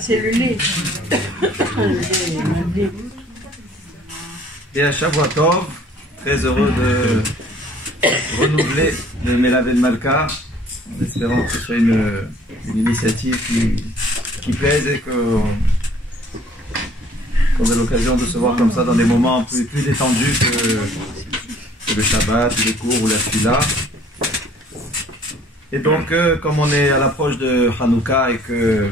C'est le lait. Et à Shavua Tov, très heureux de renouveler le Melavé de Malka, en espérant que ce soit une initiative qui plaise et qu'on ait l'occasion de se voir comme ça dans des moments plus détendus que le Shabbat, ou les cours ou la Tfila. Et donc, comme on est à l'approche de Hanouka et que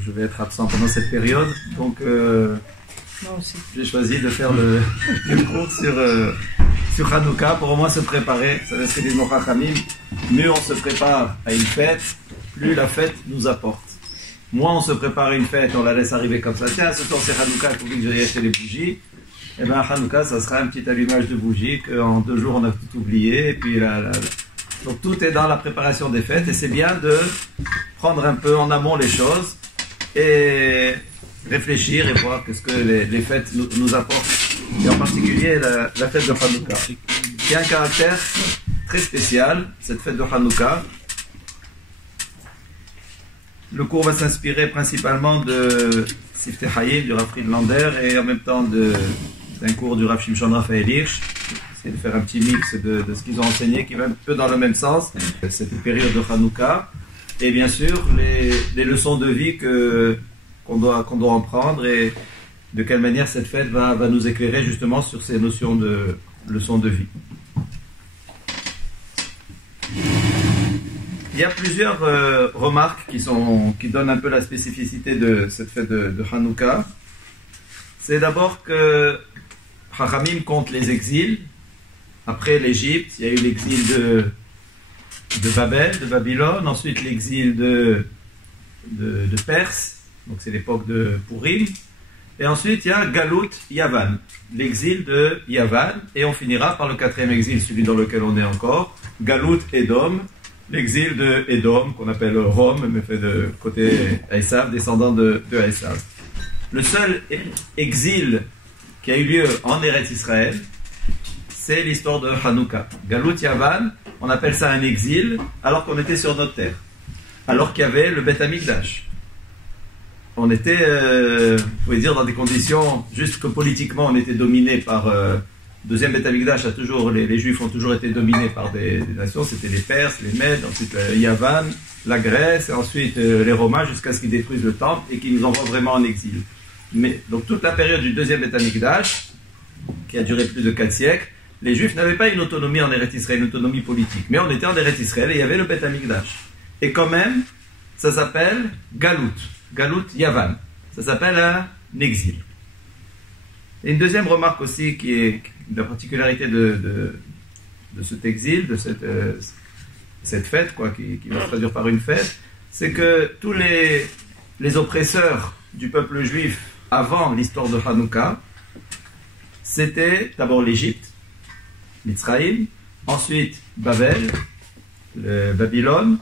je vais être absent pendant cette période, donc j'ai choisi de faire le cours sur Hanouka pour au moins se préparer. Ça veut dire que mieux on se prépare à une fête, plus la fête nous apporte. Moins on se prépare à une fête, on la laisse arriver comme ça. Tiens, ce soir c'est Hanouka, il faut que j'aille acheter les bougies. Et bien Hanouka, ça sera un petit allumage de bougies qu'en 2 jours on a tout oublié. Et puis donc tout est dans la préparation des fêtes et c'est bien de prendre un peu en amont les choses et réfléchir et voir ce que les fêtes nous apportent. Et en particulier la fête de Hanouka, qui a un caractère très spécial, cette fête de Hanouka. Le cours va s'inspirer principalement de Siftei Hayim, du Rav Friedlander, et en même temps d'un cours du Rav Shimshon Raphaël Hirsch. C'est de faire un petit mix de ce qu'ils ont enseigné qui va un peu dans le même sens, cette période de Hanouka, et bien sûr les leçons de vie qu'on doit en prendre et de quelle manière cette fête va nous éclairer justement sur ces notions de leçons de vie. Il y a plusieurs remarques qui donnent un peu la spécificité de cette fête de Hanouka. C'est d'abord que Chachamim compte les exils. Après l'Égypte, il y a eu l'exil de Babel, de Babylone, ensuite l'exil de Perse, donc c'est l'époque de Purim, et ensuite il y a Galut Yavan, l'exil de Yavan, et on finira par le 4e exil, celui dans lequel on est encore, Galut Edom, l'exil de Edom, qu'on appelle Rome, mais fait de côté Esav, descendant de Esav. Le seul exil qui a eu lieu en Eretz Israël, c'est l'histoire de Hanouka. Galut Yavan, on appelle ça un exil, alors qu'on était sur notre terre, alors qu'il y avait le Beth Amikdash. On était, vous pouvez dire, dans des conditions, juste que politiquement on était dominé par... deuxième Beth Amikdash, les Juifs ont toujours été dominés par des nations, c'était les Perses, les Mèdes, ensuite Yavan, la Grèce, et ensuite les Romains, jusqu'à ce qu'ils détruisent le temple et qu'ils nous envoient vraiment en exil. Mais, donc toute la période du deuxième Beth Amikdash, qui a duré plus de 4 siècles, les Juifs n'avaient pas une autonomie en Eretz Israël, une autonomie politique. Mais on était en Eretz Israël et il y avait le Beth Amikdash. Et quand même, ça s'appelle Galut Yavan. Ça s'appelle un exil. Et une deuxième remarque aussi qui est la particularité de cet exil, de cette fête, qui va se traduire par une fête, c'est que tous les oppresseurs du peuple juif avant l'histoire de Hanouka, c'était d'abord l'Égypte, Mitzraïm, ensuite Babel, Babylone,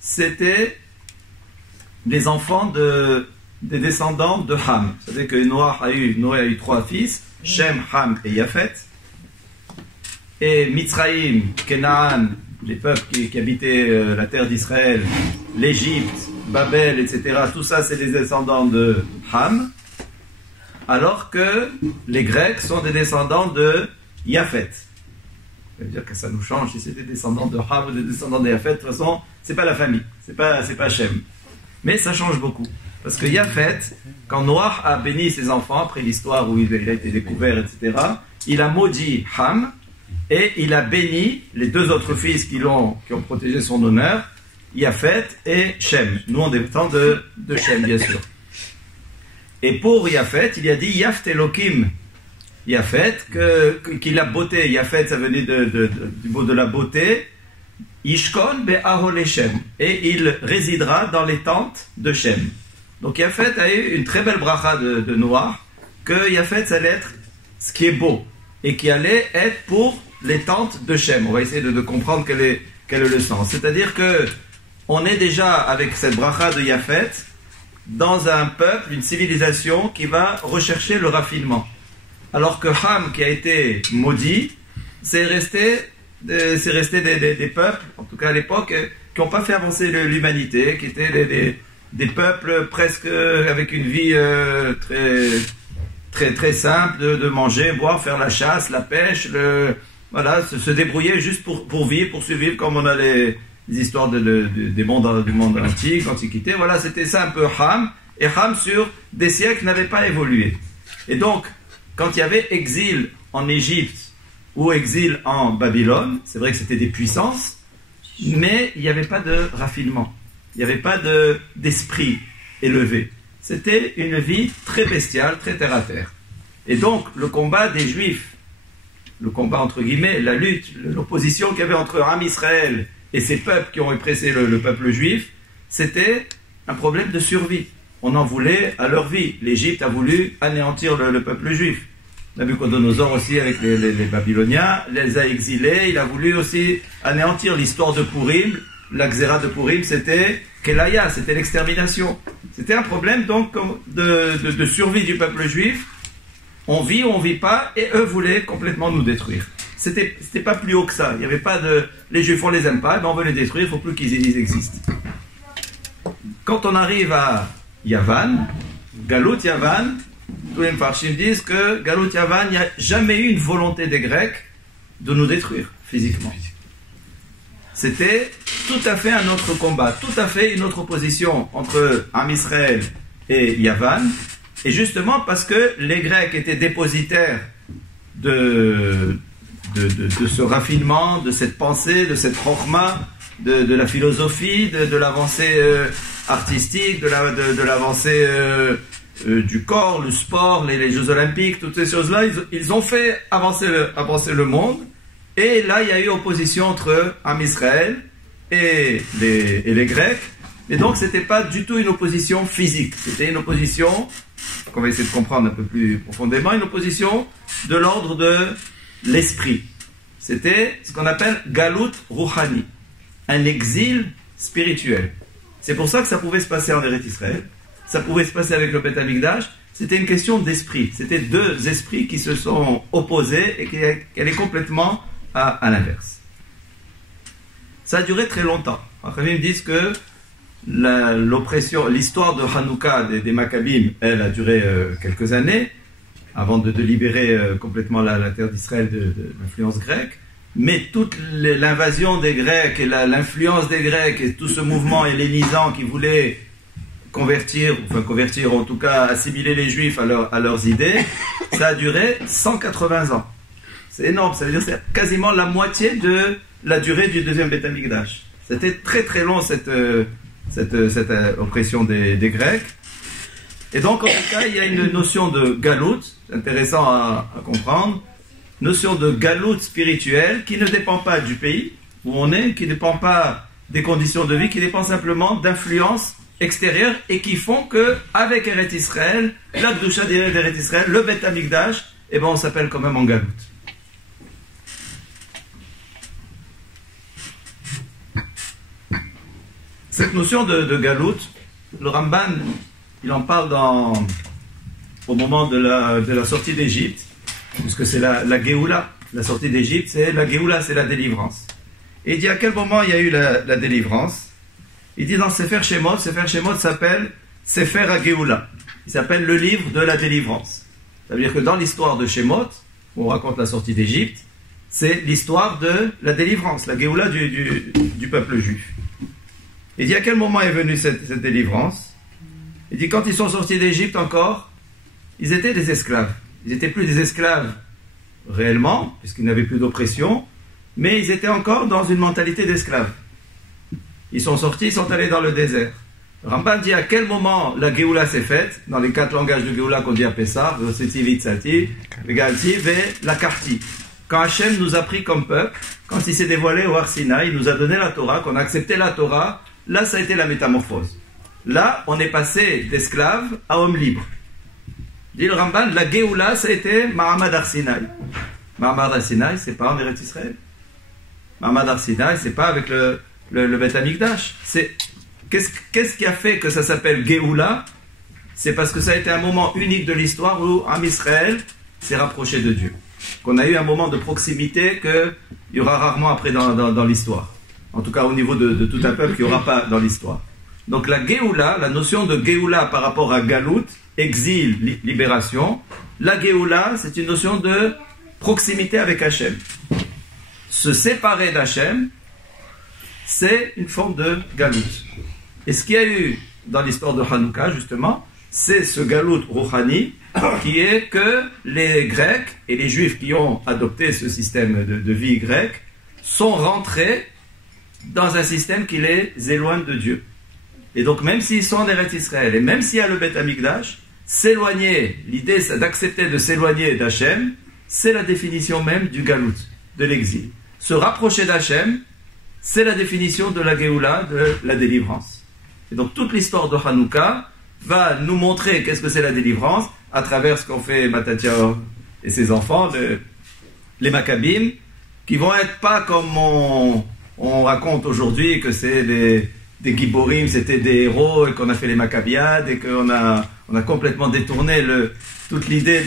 c'était les enfants des descendants de Ham. Vous savez que Noé a eu 3 fils, Shem, Ham et Yafet. Et Mitzraïm, Canaan, les peuples qui habitaient la terre d'Israël, l'Égypte, Babel, etc., tout ça c'est des descendants de Ham, alors que les Grecs sont des descendants de Yafet. Ça veut dire que ça nous change si c'est des descendants de Ham ou des descendants de Yafet. De toute façon, c'est pas la famille, c'est pas Shem. Mais ça change beaucoup. Parce que Yafet, quand Noach a béni ses enfants, après l'histoire où il a été découvert, etc., il a maudit Ham et il a béni les 2 autres fils qui ont protégé son honneur, Yafet et Shem. Nous, on dépend de Shem, bien sûr. Et pour Yafet, il a dit Yaft Elokim Yafet, qu'il a beauté. Yafet, ça venait du mot de la beauté. Ishkon be'ahole Shem. Et il résidera dans les tentes de Shem. Donc Yafet a eu une très belle bracha de Noach, que Yafet allait être ce qui est beau, et qui allait être pour les tentes de Shem. On va essayer de comprendre quel est le sens. C'est-à-dire que on est déjà avec cette bracha de Yafet dans un peuple, une civilisation qui va rechercher le raffinement. Alors que Ham, qui a été maudit, c'est resté des peuples, en tout cas à l'époque, qui n'ont pas fait avancer l'humanité, qui étaient des peuples presque avec une vie très simple, de manger, boire, faire la chasse, la pêche, voilà, se débrouiller juste pour vivre, pour survivre, comme on a les histoires du monde antique, l'Antiquité. Voilà, c'était ça un peu Ham. Et Ham, sur des siècles, n'avait pas évolué. Et donc, quand il y avait exil en Égypte ou exil en Babylone, c'est vrai que c'était des puissances, mais il n'y avait pas de raffinement. Il n'y avait pas d'esprit élevé. C'était une vie très bestiale, très terre-à-terre. Et donc, le combat des Juifs, le combat entre guillemets, la lutte, l'opposition qu'il y avait entre Am Israël et ces peuples qui ont oppressé le peuple juif, c'était un problème de survie. On en voulait à leur vie. L'Égypte a voulu anéantir le peuple juif. Nabucodonosor aussi, avec les Babyloniens, les a exilés. Il a voulu aussi anéantir l'histoire de Purim. La Xéra de Purim, c'était Kelaya, c'était l'extermination. C'était un problème donc de survie du peuple juif. On vit ou on vit pas, et eux voulaient complètement nous détruire. C'était pas plus haut que ça. Il n'y avait pas de... Les Juifs, on les aime pas, mais on veut les détruire, il ne faut plus qu'ils existent. Quand on arrive à Yavan, Galut Yavan, tous les Mfarshim disent que Galut Yavan, il n'y a jamais eu une volonté des Grecs de nous détruire physiquement. C'était tout à fait un autre combat, tout à fait une autre opposition entre Am Israël et Yavan, et justement parce que les Grecs étaient dépositaires de ce raffinement, de cette pensée, de cette chokhma, de la philosophie, de l'avancée artistique, de l'avancée du corps, le sport, les Jeux Olympiques, toutes ces choses-là, ils ont fait avancer le monde. Et là, il y a eu opposition entre Am Israël et les Grecs. Et donc, ce n'était pas du tout une opposition physique. C'était une opposition, qu'on va essayer de comprendre un peu plus profondément, une opposition de l'ordre de l'esprit. C'était ce qu'on appelle Galut Rouhani, un exil spirituel. C'est pour ça que ça pouvait se passer en Eretz Israël, ça pouvait se passer avec le Beth Amikdash. C'était une question d'esprit. C'était deux esprits qui se sont opposés et qui allaient complètement à l'inverse. Ça a duré très longtemps. Après, ils disent que l'oppression, l'histoire de Hanouka des Maccabim, elle a duré quelques années avant de libérer complètement la terre d'Israël de l'influence grecque. Mais toute l'invasion des Grecs et l'influence des Grecs et tout ce mouvement hellénisant qui voulait convertir, en tout cas assimiler les Juifs à leurs idées, ça a duré 180 ans. C'est énorme, ça veut dire que c'est quasiment la moitié de la durée du deuxième Beth Amikdash. C'était très très long cette oppression des Grecs. Et donc en tout cas il y a une notion de galout, c'est intéressant à comprendre, notion de galout spirituelle qui ne dépend pas du pays où on est, qui ne dépend pas des conditions de vie, qui dépend simplement d'influences extérieures et qui font que avec Eretz Israël, la Kedusha d'Eretz Israël, le Beth Amikdash, on s'appelle quand même en galout. Cette notion de galout, le Ramban, il en parle au moment de la sortie d'Égypte, puisque c'est la Géoula. La sortie d'Égypte, c'est la Géoula, c'est la délivrance. Et il dit à quel moment il y a eu la délivrance. Il dit dans Sefer Shemot s'appelle Sefer HaGeoula. Il s'appelle le livre de la délivrance. Ça veut dire que dans l'histoire de Shemot, où on raconte la sortie d'Égypte, c'est l'histoire de la délivrance, la Géoula du peuple juif. Il dit à quel moment est venue cette délivrance. Il dit quand ils sont sortis d'Égypte encore, ils étaient des esclaves. Ils n'étaient plus des esclaves réellement, puisqu'ils n'avaient plus d'oppression, mais ils étaient encore dans une mentalité d'esclaves. Ils sont sortis, ils sont allés dans le désert. Ramban dit à quel moment la Géoula s'est faite, dans les 4 langages de Géoula qu'on dit à Pessah, Voseti, Vitsati, Vegalti, et la Karti. Quand Hachem nous a pris comme peuple, quand il s'est dévoilé au Har Sinaï, il nous a donné la Torah, qu'on a accepté la Torah, là ça a été la métamorphose. Là, on est passé d'esclaves à hommes libres. Dit le Ramban, la Géoula, ça a été Mahamad Har Sinaï. Mahamad Har Sinaï, c'est pas en Eretz Israël. Mahamad Har Sinaï, c'est pas avec le Beth Amikdash. Qu'est-ce qui a fait que ça s'appelle Géoula? C'est parce que ça a été un moment unique de l'histoire où Am Israël s'est rapproché de Dieu. qu'on a eu un moment de proximité qu'il y aura rarement après dans l'histoire. En tout cas, au niveau de tout un peuple qu'il n'y aura pas dans l'histoire. Donc la Géoula, la notion de Géoula par rapport à Galout, exil, libération, la Géoula, c'est une notion de proximité avec Hachem. Se séparer d'Hachem, c'est une forme de Galout. Et ce qu'il y a eu dans l'histoire de Hanouka, justement, c'est ce Galout Rouhani, qui est que les Grecs et les Juifs qui ont adopté ce système de vie grec sont rentrés dans un système qui les éloigne de Dieu. Et donc même s'ils sont en Eretz Israël, et même s'il y a le Beth Amikdash, s'éloigner, l'idée c'est d'accepter de s'éloigner d'Hachem, c'est la définition même du Galout, de l'exil. Se rapprocher d'Hachem, c'est la définition de la Géoula, de la délivrance. Et donc toute l'histoire de Hanouka va nous montrer qu'est-ce que c'est la délivrance à travers ce qu'ont fait Matatia et ses enfants, les Maccabim, qui vont être pas comme on raconte aujourd'hui que c'est des Giborim, c'était des héros et qu'on a fait les Maccabiades et qu'on a complètement détourné toute l'idée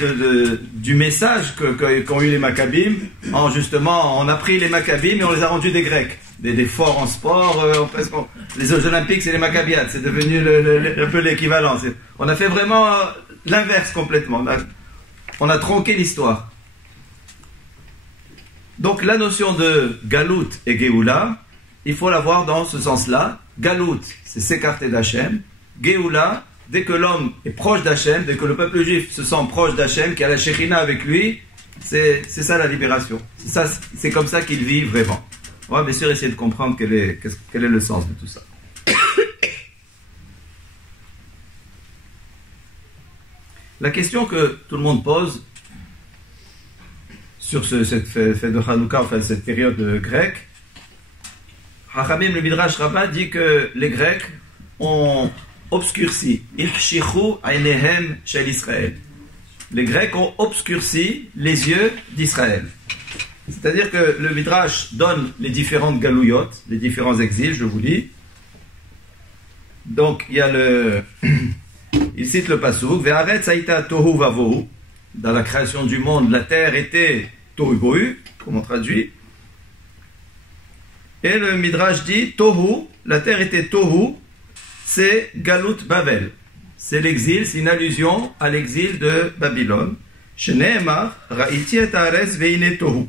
du message qu'ont eu les Maccabim en justement, on a pris les Maccabim et on les a rendus des Grecs, des forts en sport, les Jeux Olympiques c'est les Maccabiades, c'est devenu un peu l'équivalent. On a fait vraiment l'inverse complètement, on a tronqué l'histoire. Donc la notion de Galout et Géoula, il faut la voir dans ce sens-là. Galout, c'est s'écarter d'Hachem. Géoula, dès que l'homme est proche d'Hachem, dès que le peuple juif se sent proche d'Hachem, qu'il y a la Shekhinah avec lui, c'est ça la libération. C'est comme ça qu'il vit vraiment. On va bien sûr essayer de comprendre quel est le sens de tout ça. La question que tout le monde pose sur cette fête de Hanouka, enfin cette période grecque, Hachamim, le Midrash Rabbah, dit que les Grecs ont obscurci. Ihshichu aynehem shel Israël. Les Grecs ont obscurci les yeux d'Israël. C'est-à-dire que le Midrash donne les différentes galouyotes, les différents exils, je vous lis. Donc, il y a il cite le pasuk, Ve'aretz haïta tohu vavohu. Dans la création du monde, la terre était tohu bohu, comme on traduit. Et le Midrash dit Tohu, la terre était Tohu, c'est Galut Babel. C'est l'exil, c'est une allusion à l'exil de Babylone. Sheneemar, Ra'iti et Haaretz veine Tohu.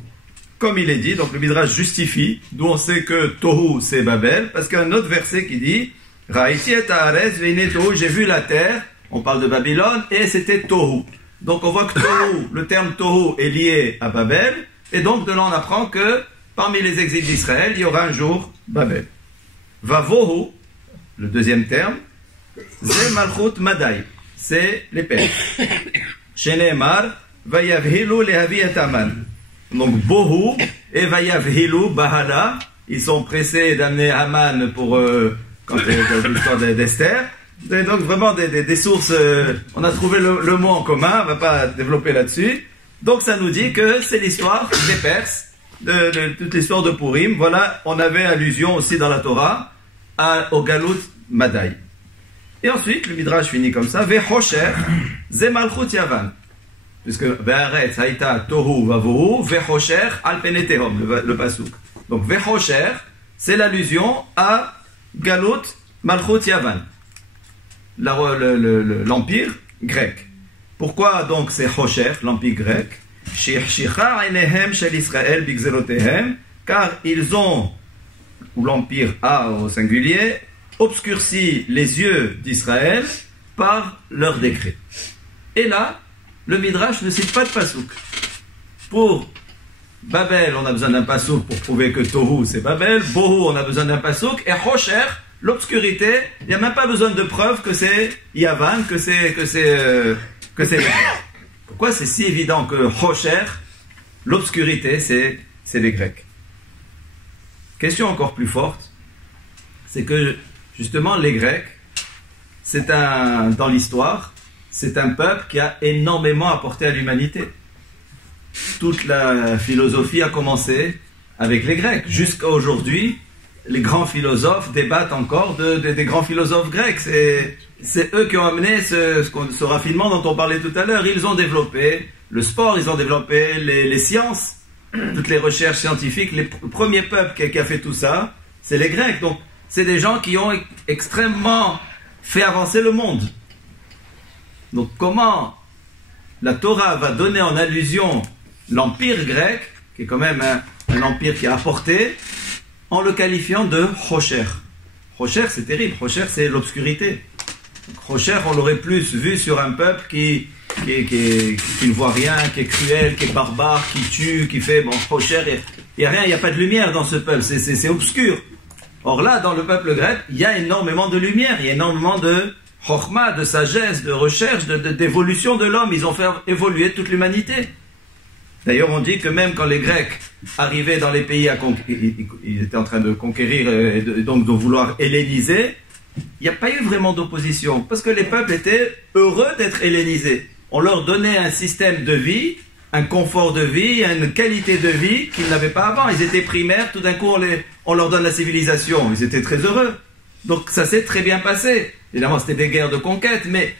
Comme il est dit, donc le Midrash justifie, d'où on sait que Tohu c'est Babel, parce qu'il y a un autre verset qui dit Ra'iti et Haaretz veine Tohu, j'ai vu la terre, on parle de Babylone, et c'était Tohu. Donc on voit que Tohu, le terme Tohu est lié à Babel, et donc de là on apprend que parmi les exils d'Israël, il y aura un jour Babel. Vavohu, le deuxième terme, c'est Malchut Madai, c'est les Perses. Sheneemar, Vayavhilu lehavi et Aman. Donc Bohu et Vayavhilu, Bahala, ils sont pressés d'amener Haman pour quand l'histoire d'Esther. Et donc vraiment des sources, on a trouvé le mot en commun, on ne va pas développer là-dessus. Donc ça nous dit que c'est l'histoire des Perses, de toute l'histoire de Purim. Voilà, on avait allusion aussi dans la Torah au Galut Madai. Et ensuite, le Midrash finit comme ça, Vehosher, Ze Malchut Yavan. Puisque Ve'aretz haïta tohu vavohu, Vehosher al pene tehom, le pasuk. Donc Vehosher, c'est l'allusion à Galut Malchut Yavan, l'empire grec. Pourquoi donc c'est Hosher, l'empire grec? Car ils ont, ou l'empire a au singulier, obscurci les yeux d'Israël par leur décret. Et là, le Midrash ne cite pas de pasouk. Pour Babel, on a besoin d'un pasouk pour prouver que Tohu c'est Babel. Bohu, on a besoin d'un pasouk. Et Hosher, l'obscurité, il n'y a même pas besoin de preuve que c'est Yavan, que c'est Pourquoi c'est si évident que Hosher, l'obscurité, c'est les Grecs? Question encore plus forte, c'est que justement les Grecs, dans l'histoire, c'est un peuple qui a énormément apporté à l'humanité. Toute la philosophie a commencé avec les Grecs. Jusqu'à aujourd'hui, les grands philosophes débattent encore des grands philosophes grecs. C'est eux qui ont amené ce raffinement dont on parlait tout à l'heure. Ils ont développé le sport, ils ont développé les sciences, toutes les recherches scientifiques. Le premier peuple qui a fait tout ça, c'est les Grecs. Donc, c'est des gens qui ont extrêmement fait avancer le monde. Donc, comment la Torah va donner en allusion l'empire grec, qui est quand même un empire qui a apporté, en le qualifiant de Rocher. Rocher, c'est terrible. Rocher, c'est l'obscurité. Rocher, on l'aurait plus vu sur un peuple qui ne voit rien, qui est cruel, qui est barbare, qui tue, qui fait... Bon, Rocher, il n'y a rien, il n'y a pas de lumière dans ce peuple, c'est obscur. Or là, dans le peuple grec, il y a énormément de lumière, il y a énormément de chokhma, de sagesse, de recherche, d'évolution de l'homme. Ils ont fait évoluer toute l'humanité. D'ailleurs, on dit que même quand les Grecs arrivaient dans les pays ils étaient en train de conquérir et donc de vouloir helléniser, il n'y a pas eu vraiment d'opposition, parce que les peuples étaient heureux d'être hellénisés. On leur donnait un système de vie, un confort de vie, une qualité de vie qu'ils n'avaient pas avant. Ils étaient primaires, tout d'un coup on leur donne la civilisation. Ils étaient très heureux. Donc ça s'est très bien passé. Évidemment, c'était des guerres de conquête, mais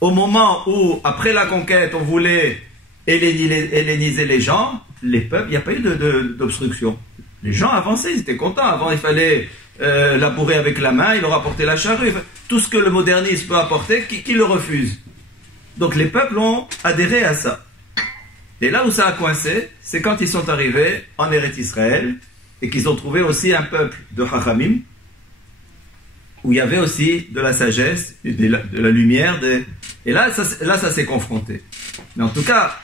au moment où, après la conquête, on voulait helléniser les gens, les peuples, il n'y a pas eu d'obstruction. Les gens avançaient, ils étaient contents. Avant, il fallait labourer avec la main, il leur apportait la charrue. Tout ce que le modernisme peut apporter, qui le refuse? Donc les peuples ont adhéré à ça. Et là où ça a coincé, c'est quand ils sont arrivés en Eretz Israël et qu'ils ont trouvé aussi un peuple de Chachamim, où il y avait aussi de la sagesse, de la lumière. Et là, ça s'est confronté. Mais en tout cas,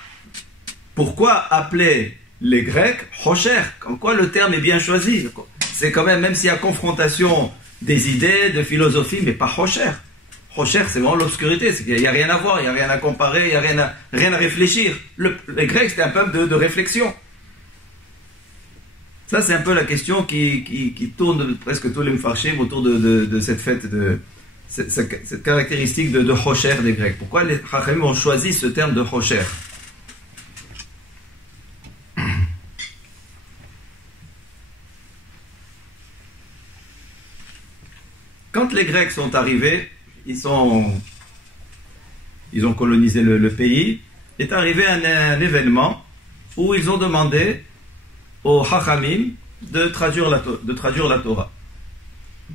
pourquoi appeler les Grecs Rocher? Comme quoi le terme est bien choisi. C'est quand même s'il y a confrontation des idées, de philosophie, mais pas Rocher. Rocher, c'est vraiment l'obscurité. Il n'y a rien à voir, il n'y a rien à comparer, il n'y a rien à réfléchir. Les Grecs, c'était un peuple de réflexion. Ça, c'est un peu la question qui tourne presque tous les Mefarshim autour de cette fête, cette caractéristique de Rocher des Grecs. Pourquoi les Chachamim ont choisi ce terme de Rocher? Quand les Grecs sont arrivés, ils ont colonisé le pays, est arrivé un événement où ils ont demandé aux Chachamim de traduire la Torah.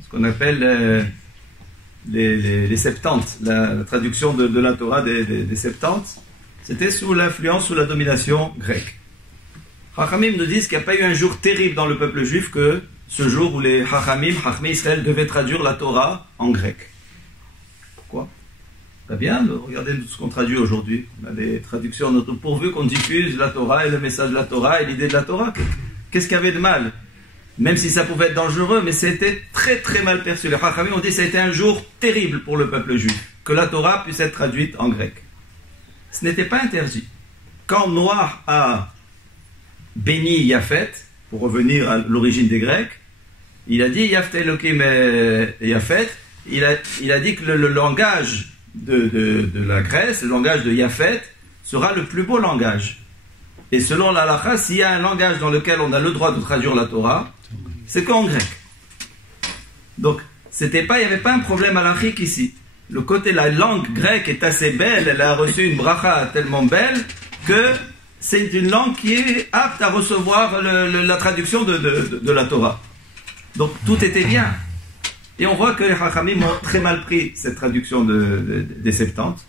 Ce qu'on appelle les Septante, la traduction de la Torah des Septante, c'était sous l'influence, sous la domination grecque. Chachamim nous disent qu'il n'y a pas eu un jour terrible dans le peuple juif que ce jour où les Chachamim Israël devaient traduire la Torah en grec. Pourquoi? Très bien, regardez ce qu'on traduit aujourd'hui. On a des traductions, pourvu qu'on diffuse la Torah et le message de la Torah et l'idée de la Torah. Qu'est-ce qu'il y avait de mal? Même si ça pouvait être dangereux, mais c'était très très mal perçu. Les Chachamim ont dit que ça a été un jour terrible pour le peuple juif, que la Torah puisse être traduite en grec. Ce n'était pas interdit. Quand Noach a béni Yaphet, pour revenir à l'origine des Grecs, il a dit Yafet Elokim Yaphet, il a dit que le langage de la Grèce, le langage de Yaphet, sera le plus beau langage. Et selon la halakha, s'il y a un langage dans lequel on a le droit de traduire la Torah, c'est qu'en grec. Donc, il n'y avait pas un problème halachique ici. La langue grecque est assez belle, elle a reçu une bracha tellement belle que c'est une langue qui est apte à recevoir la traduction de la Torah. Donc, tout était bien. Et on voit que les Chachamim ont très mal pris cette traduction des Septante.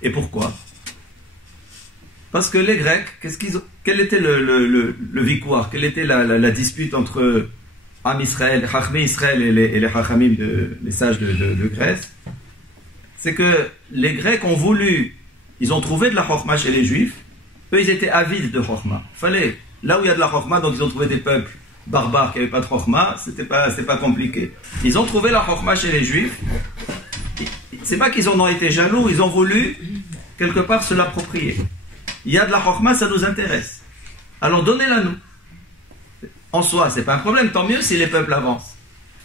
Et pourquoi? Parce que les Grecs, quel était le victoire? Quelle était la dispute entre Am Israël, Chachmei Israël et les Chachamim, les sages de Grèce? C'est que les Grecs ont voulu, ils ont trouvé de la Chokhma chez les Juifs. Eux, ils étaient avides de Chokhma. Fallait, là où il y a de la Chokhma, donc ils ont trouvé des peuples barbares qui n'avaient pas de Chokhma, c'était pas compliqué. Ils ont trouvé la Chokhma chez les Juifs. C'est pas qu'ils en ont été jaloux, ils ont voulu quelque part se l'approprier. Il y a de la Chokhma, ça nous intéresse. Alors donnez-la nous. En soi, c'est pas un problème, tant mieux si les peuples avancent.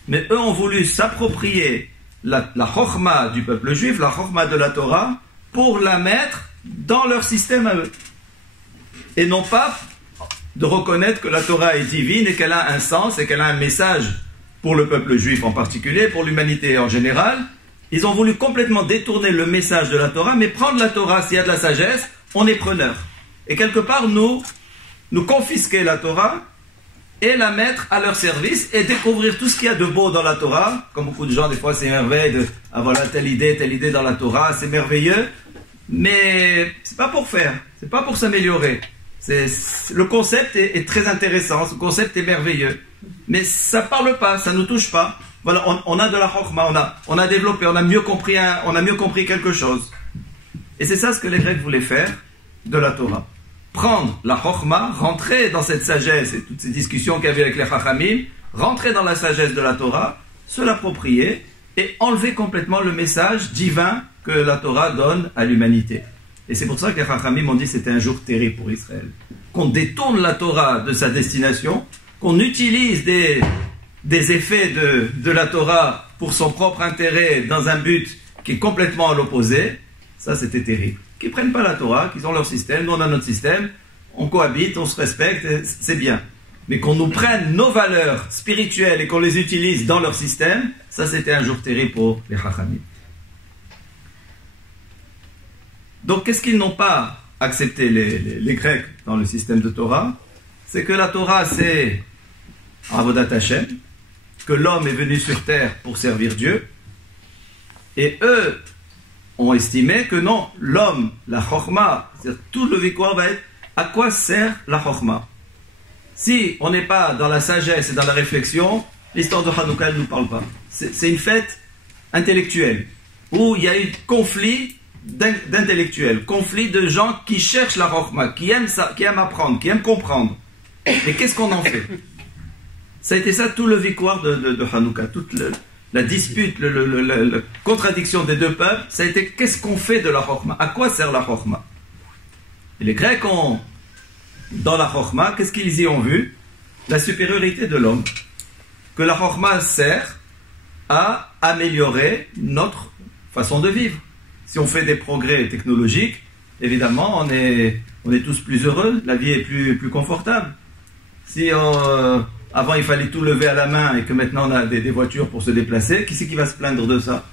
Mais eux ont voulu s'approprier la Chokhma du peuple juif, la Chokhma de la Torah, pour la mettre dans leur système à eux. Et non pas de reconnaître que la Torah est divine et qu'elle a un sens et qu'elle a un message pour le peuple juif en particulier, pour l'humanité en général. Ils ont voulu complètement détourner le message de la Torah, mais prendre la Torah, s'il y a de la sagesse, on est preneur. Et quelque part, nous confisquer la Torah et la mettre à leur service et découvrir tout ce qu'il y a de beau dans la Torah. Comme beaucoup de gens, des fois, c'est merveilleux de voilà telle idée dans la Torah, c'est merveilleux. Mais c'est pas pour faire, c'est pas pour s'améliorer. Le concept est très intéressant, ce concept est merveilleux. Mais ça parle pas, ça nous touche pas. Voilà, on a de la chokhma, on a développé, on a mieux compris quelque chose. Et c'est ça ce que les Grecs voulaient faire de la Torah. Prendre la chokhma, rentrer dans cette sagesse et toutes ces discussions qu'il y avait avec les chachamim, rentrer dans la sagesse de la Torah, se l'approprier et enlever complètement le message divin que la Torah donne à l'humanité. Et c'est pour ça que les chachamim ont dit que c'était un jour terrible pour Israël. Qu'on détourne la Torah de sa destination, qu'on utilise des effets de la Torah pour son propre intérêt dans un but qui est complètement à l'opposé, ça c'était terrible. Qu'ils ne prennent pas la Torah, qu'ils ont leur système, nous on a notre système, on cohabite, on se respecte, c'est bien. Mais qu'on nous prenne nos valeurs spirituelles et qu'on les utilise dans leur système, ça c'était un jour terrible pour les chachamim. Donc qu'est-ce qu'ils n'ont pas accepté les Grecs dans le système de Torah? C'est que la Torah c'est Avodat Hashem, que l'homme est venu sur terre pour servir Dieu, et eux ont estimé que non, l'homme, la chokhma, c'est-à-dire tout le victoire va être à quoi sert la chokhma. Si on n'est pas dans la sagesse et dans la réflexion, l'histoire de Hanouka ne nous parle pas. C'est une fête intellectuelle où il y a eu conflit d'intellectuels, conflit de gens qui cherchent la chokhma, qui aiment ça, qui aiment apprendre, qui aiment comprendre. Et qu'est-ce qu'on en fait? Ça a été ça tout le victoire de Hanouka, toute la dispute, la contradiction des deux peuples, ça a été qu'est-ce qu'on fait de la chokhma? À quoi sert la chokhma? Et les Grecs ont, dans la chokhma, qu'est-ce qu'ils y ont vu? La supériorité de l'homme. Que la chokhma sert à améliorer notre façon de vivre. Si on fait des progrès technologiques, évidemment, on est tous plus heureux, la vie est plus confortable. Si avant il fallait tout lever à la main et que maintenant on a des voitures pour se déplacer, qui c'est qui va se plaindre de ça?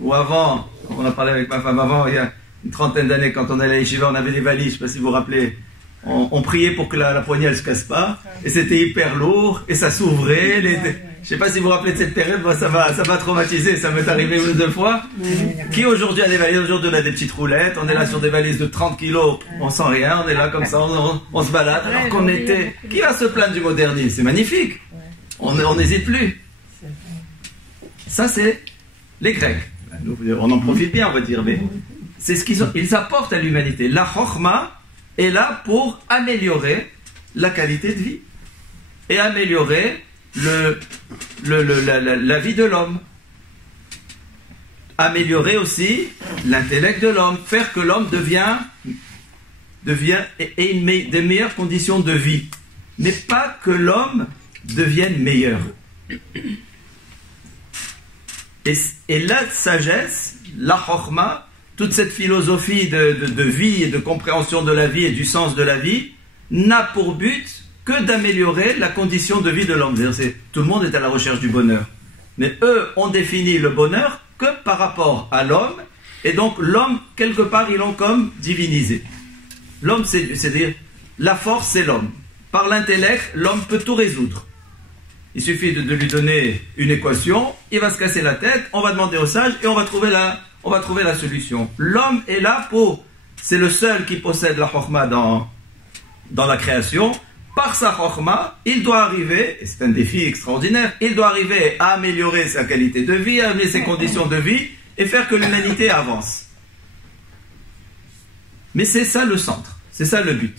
Ou avant, on a parlé avec ma femme avant, il y a une trentaine d'années, quand on allait à Yeshiva, on avait des valises, je ne sais pas si vous vous rappelez, on priait pour que la poignée elle se casse pas, et c'était hyper lourd, et ça s'ouvrait, je ne sais pas si vous vous rappelez de cette période, moi, ça m'a traumatisé, ça m'est arrivé une ou deux fois. Qui aujourd'hui a des valises? Aujourd'hui on a des petites roulettes, on est là sur des valises de 30 kilos, on sent rien, on est là comme ça, on se balade, alors qu'on était... Qui va se plaindre du modernisme? C'est magnifique, on n'hésite plus. Ça c'est les Grecs, on en profite bien on va dire, mais c'est ce qu'ils apportent à l'humanité. La chokhma est là pour améliorer la qualité de vie et améliorer la vie de l'homme, améliorer aussi l'intellect de l'homme, faire que l'homme ait des meilleures conditions de vie, mais pas que l'homme devienne meilleur. Et la sagesse, la chokhma, toute cette philosophie de vie et de compréhension de la vie et du sens de la vie n'a pour but que d'améliorer la condition de vie de l'homme. Tout le monde est à la recherche du bonheur. Mais eux ont défini le bonheur que par rapport à l'homme, et donc l'homme, quelque part, ils l'ont comme divinisé. L'homme, c'est-à-dire, la force, c'est l'homme. Par l'intellect, l'homme peut tout résoudre. Il suffit de lui donner une équation, il va se casser la tête, on va demander au sage, et on va trouver la solution. L'homme est là c'est le seul qui possède la chokhma dans la création. Par sa chokhma, il doit arriver, et c'est un défi extraordinaire, il doit arriver à améliorer sa qualité de vie, à améliorer ses conditions de vie, et faire que l'humanité avance. Mais c'est ça le centre, c'est ça le but.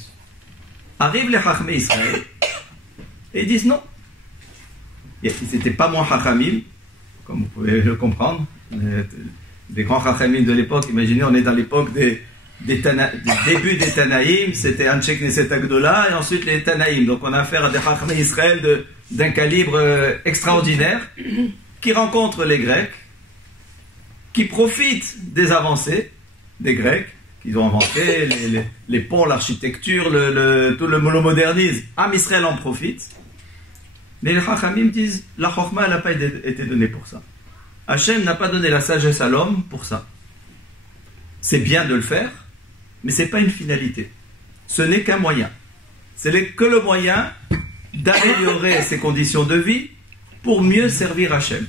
Arrivent les chachamim Israël, et ils disent non. C'était pas moins chachamim, comme vous pouvez le comprendre. Des grands chachamim de l'époque, imaginez, on est dans l'époque des débuts des Tanaïm, c'était Anshek Neset Agdola, et ensuite les Tanaïm. Donc on a affaire à des chachamim Israël d'un calibre extraordinaire, qui rencontrent les Grecs, qui profitent des avancées des Grecs, qu'ils ont inventé, les ponts, l'architecture, tout le modernisme. Israël en profite. Mais les chachamim disent, la chokhma n'a pas été donnée pour ça. Hachem n'a pas donné la sagesse à l'homme pour ça. C'est bien de le faire, mais ce n'est pas une finalité. Ce n'est qu'un moyen. Ce n'est que le moyen d'améliorer ses conditions de vie pour mieux servir Hachem.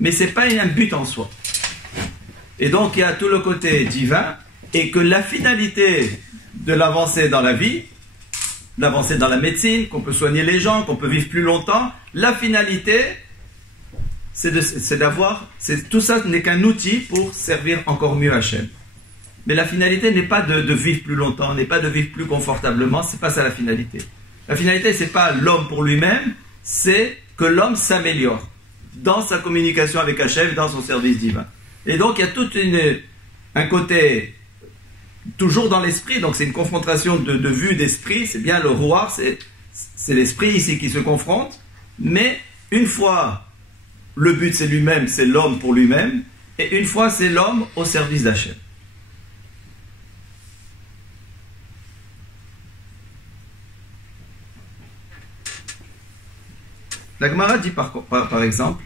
Mais ce n'est pas un but en soi. Et donc il y a tout le côté divin, et que la finalité de l'avancée dans la vie, l'avancée dans la médecine, qu'on peut soigner les gens, qu'on peut vivre plus longtemps, la finalité, c'est d'avoir, tout ça n'est qu'un outil pour servir encore mieux Hachem. Mais la finalité n'est pas de vivre plus longtemps, n'est pas de vivre plus confortablement, c'est pas ça la finalité. La finalité, c'est pas l'homme pour lui-même, c'est que l'homme s'améliore dans sa communication avec Hachem, dans son service divin. Et donc, il y a tout un côté toujours dans l'esprit, donc c'est une confrontation de vue d'esprit, c'est bien le roi, c'est l'esprit ici qui se confronte, mais une fois le but c'est lui-même, c'est l'homme pour lui-même, et une fois c'est l'homme au service d'Hachem. La Gemara dit par exemple,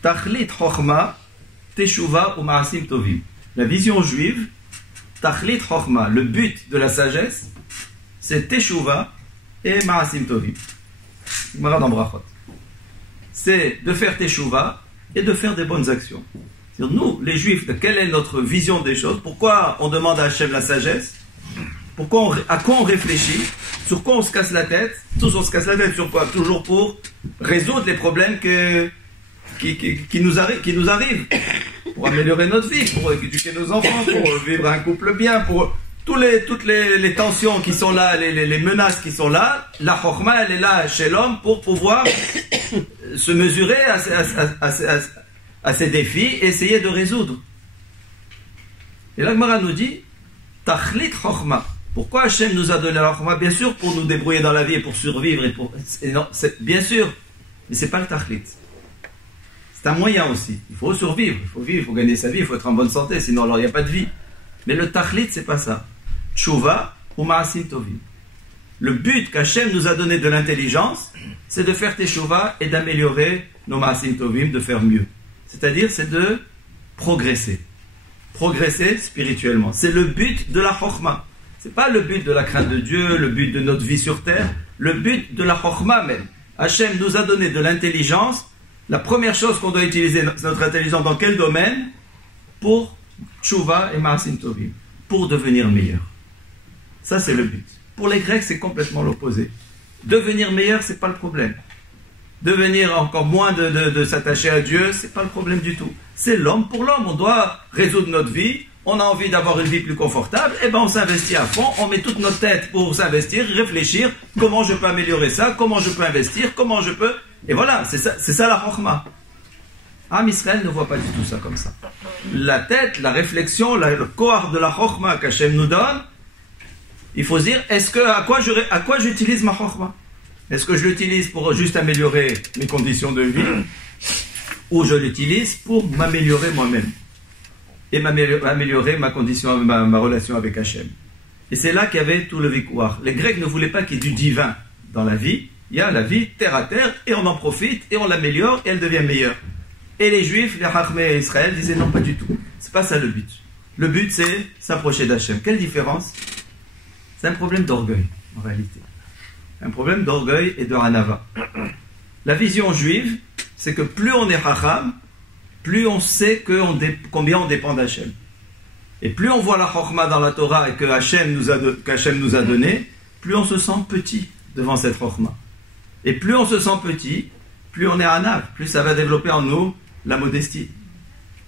Tachlit Chochma, Teshuva ou Maasim Tovim. La vision juive, Tachlit Chochma, le but de la sagesse, c'est Teshuva et Maasim Tovim. Gemara dans Brachot. C'est de faire Teshuva et de faire des bonnes actions. C'est-à-dire, nous, les juifs, quelle est notre vision des choses? Pourquoi on demande à Hachem la sagesse? À quoi on réfléchit? Sur quoi on se casse la tête? Tous on se casse la tête sur quoi? Toujours pour résoudre les problèmes qui nous arrivent. Pour améliorer notre vie, pour éduquer nos enfants, pour vivre un couple bien, pour toutes les tensions qui sont là, les menaces qui sont là. La Chokhma, elle est là chez l'homme pour pouvoir se mesurer à ces défis et essayer de résoudre. Et la Gemara nous dit Tachlit Chokhma. Pourquoi Hachem nous a donné la Chokhma? Bien sûr pour nous débrouiller dans la vie et pour survivre. Bien sûr, mais c'est pas le Tachlit. C'est un moyen aussi. Il faut survivre, il faut gagner sa vie, il faut être en bonne santé, sinon alors il n'y a pas de vie. Mais le Tachlit, c'est pas ça. Tshuva ou Maasim Tovim. Le but qu'Hachem nous a donné de l'intelligence, c'est de faire Teshuva et d'améliorer nos Maasim Tovim, de faire mieux. C'est-à-dire, c'est de progresser. Progresser spirituellement. C'est le but de la Chokhma. C'est pas le but de la crainte de Dieu, le but de notre vie sur terre, le but de la Chokhma même. Hachem nous a donné de l'intelligence. La première chose qu'on doit utiliser, c'est notre intelligence dans quel domaine? Pour Tshuva et Maasim Tovim, pour devenir meilleur. Ça, c'est le but. Pour les Grecs, c'est complètement l'opposé. Devenir meilleur, c'est pas le problème. Devenir encore moins de s'attacher à Dieu, c'est pas le problème du tout. C'est l'homme pour l'homme. On doit résoudre notre vie. On a envie d'avoir une vie plus confortable. Et ben, on s'investit à fond. On met toute notre tête pour s'investir, réfléchir. Comment je peux améliorer ça? Comment je peux investir? Comment je peux... Et voilà, c'est ça la Chokhma. Am Israël ne voit pas du tout ça comme ça. La tête, la réflexion, le corps de la Chokhma qu'Hachem nous donne, il faut se dire, à quoi j'utilise ma Chokhma? Est-ce que je l'utilise pour juste améliorer mes conditions de vie, ou je l'utilise pour m'améliorer moi-même et améliorer ma condition, ma relation avec Hachem? Et c'est là qu'il y avait tout le vikouar. Les Grecs ne voulaient pas qu'il y ait du divin dans la vie. Il y a la vie terre à terre, et on en profite, et on l'améliore, et elle devient meilleure. Et les Juifs, les Chachmei Israël, disaient non, pas du tout. C'est pas ça le but. Le but, c'est s'approcher d'Hachem. Quelle différence? C'est un problème d'orgueil, en réalité. Un problème d'orgueil et de Hanava. La vision juive, c'est que plus on est Chacham, plus on sait combien on dépend d'Hachem. Et plus on voit la Chokhma dans la Torah et que qu'Hachem nous a donné, plus on se sent petit devant cette Chokhma. Et plus on se sent petit, plus on est Hanav, plus ça va développer en nous la modestie.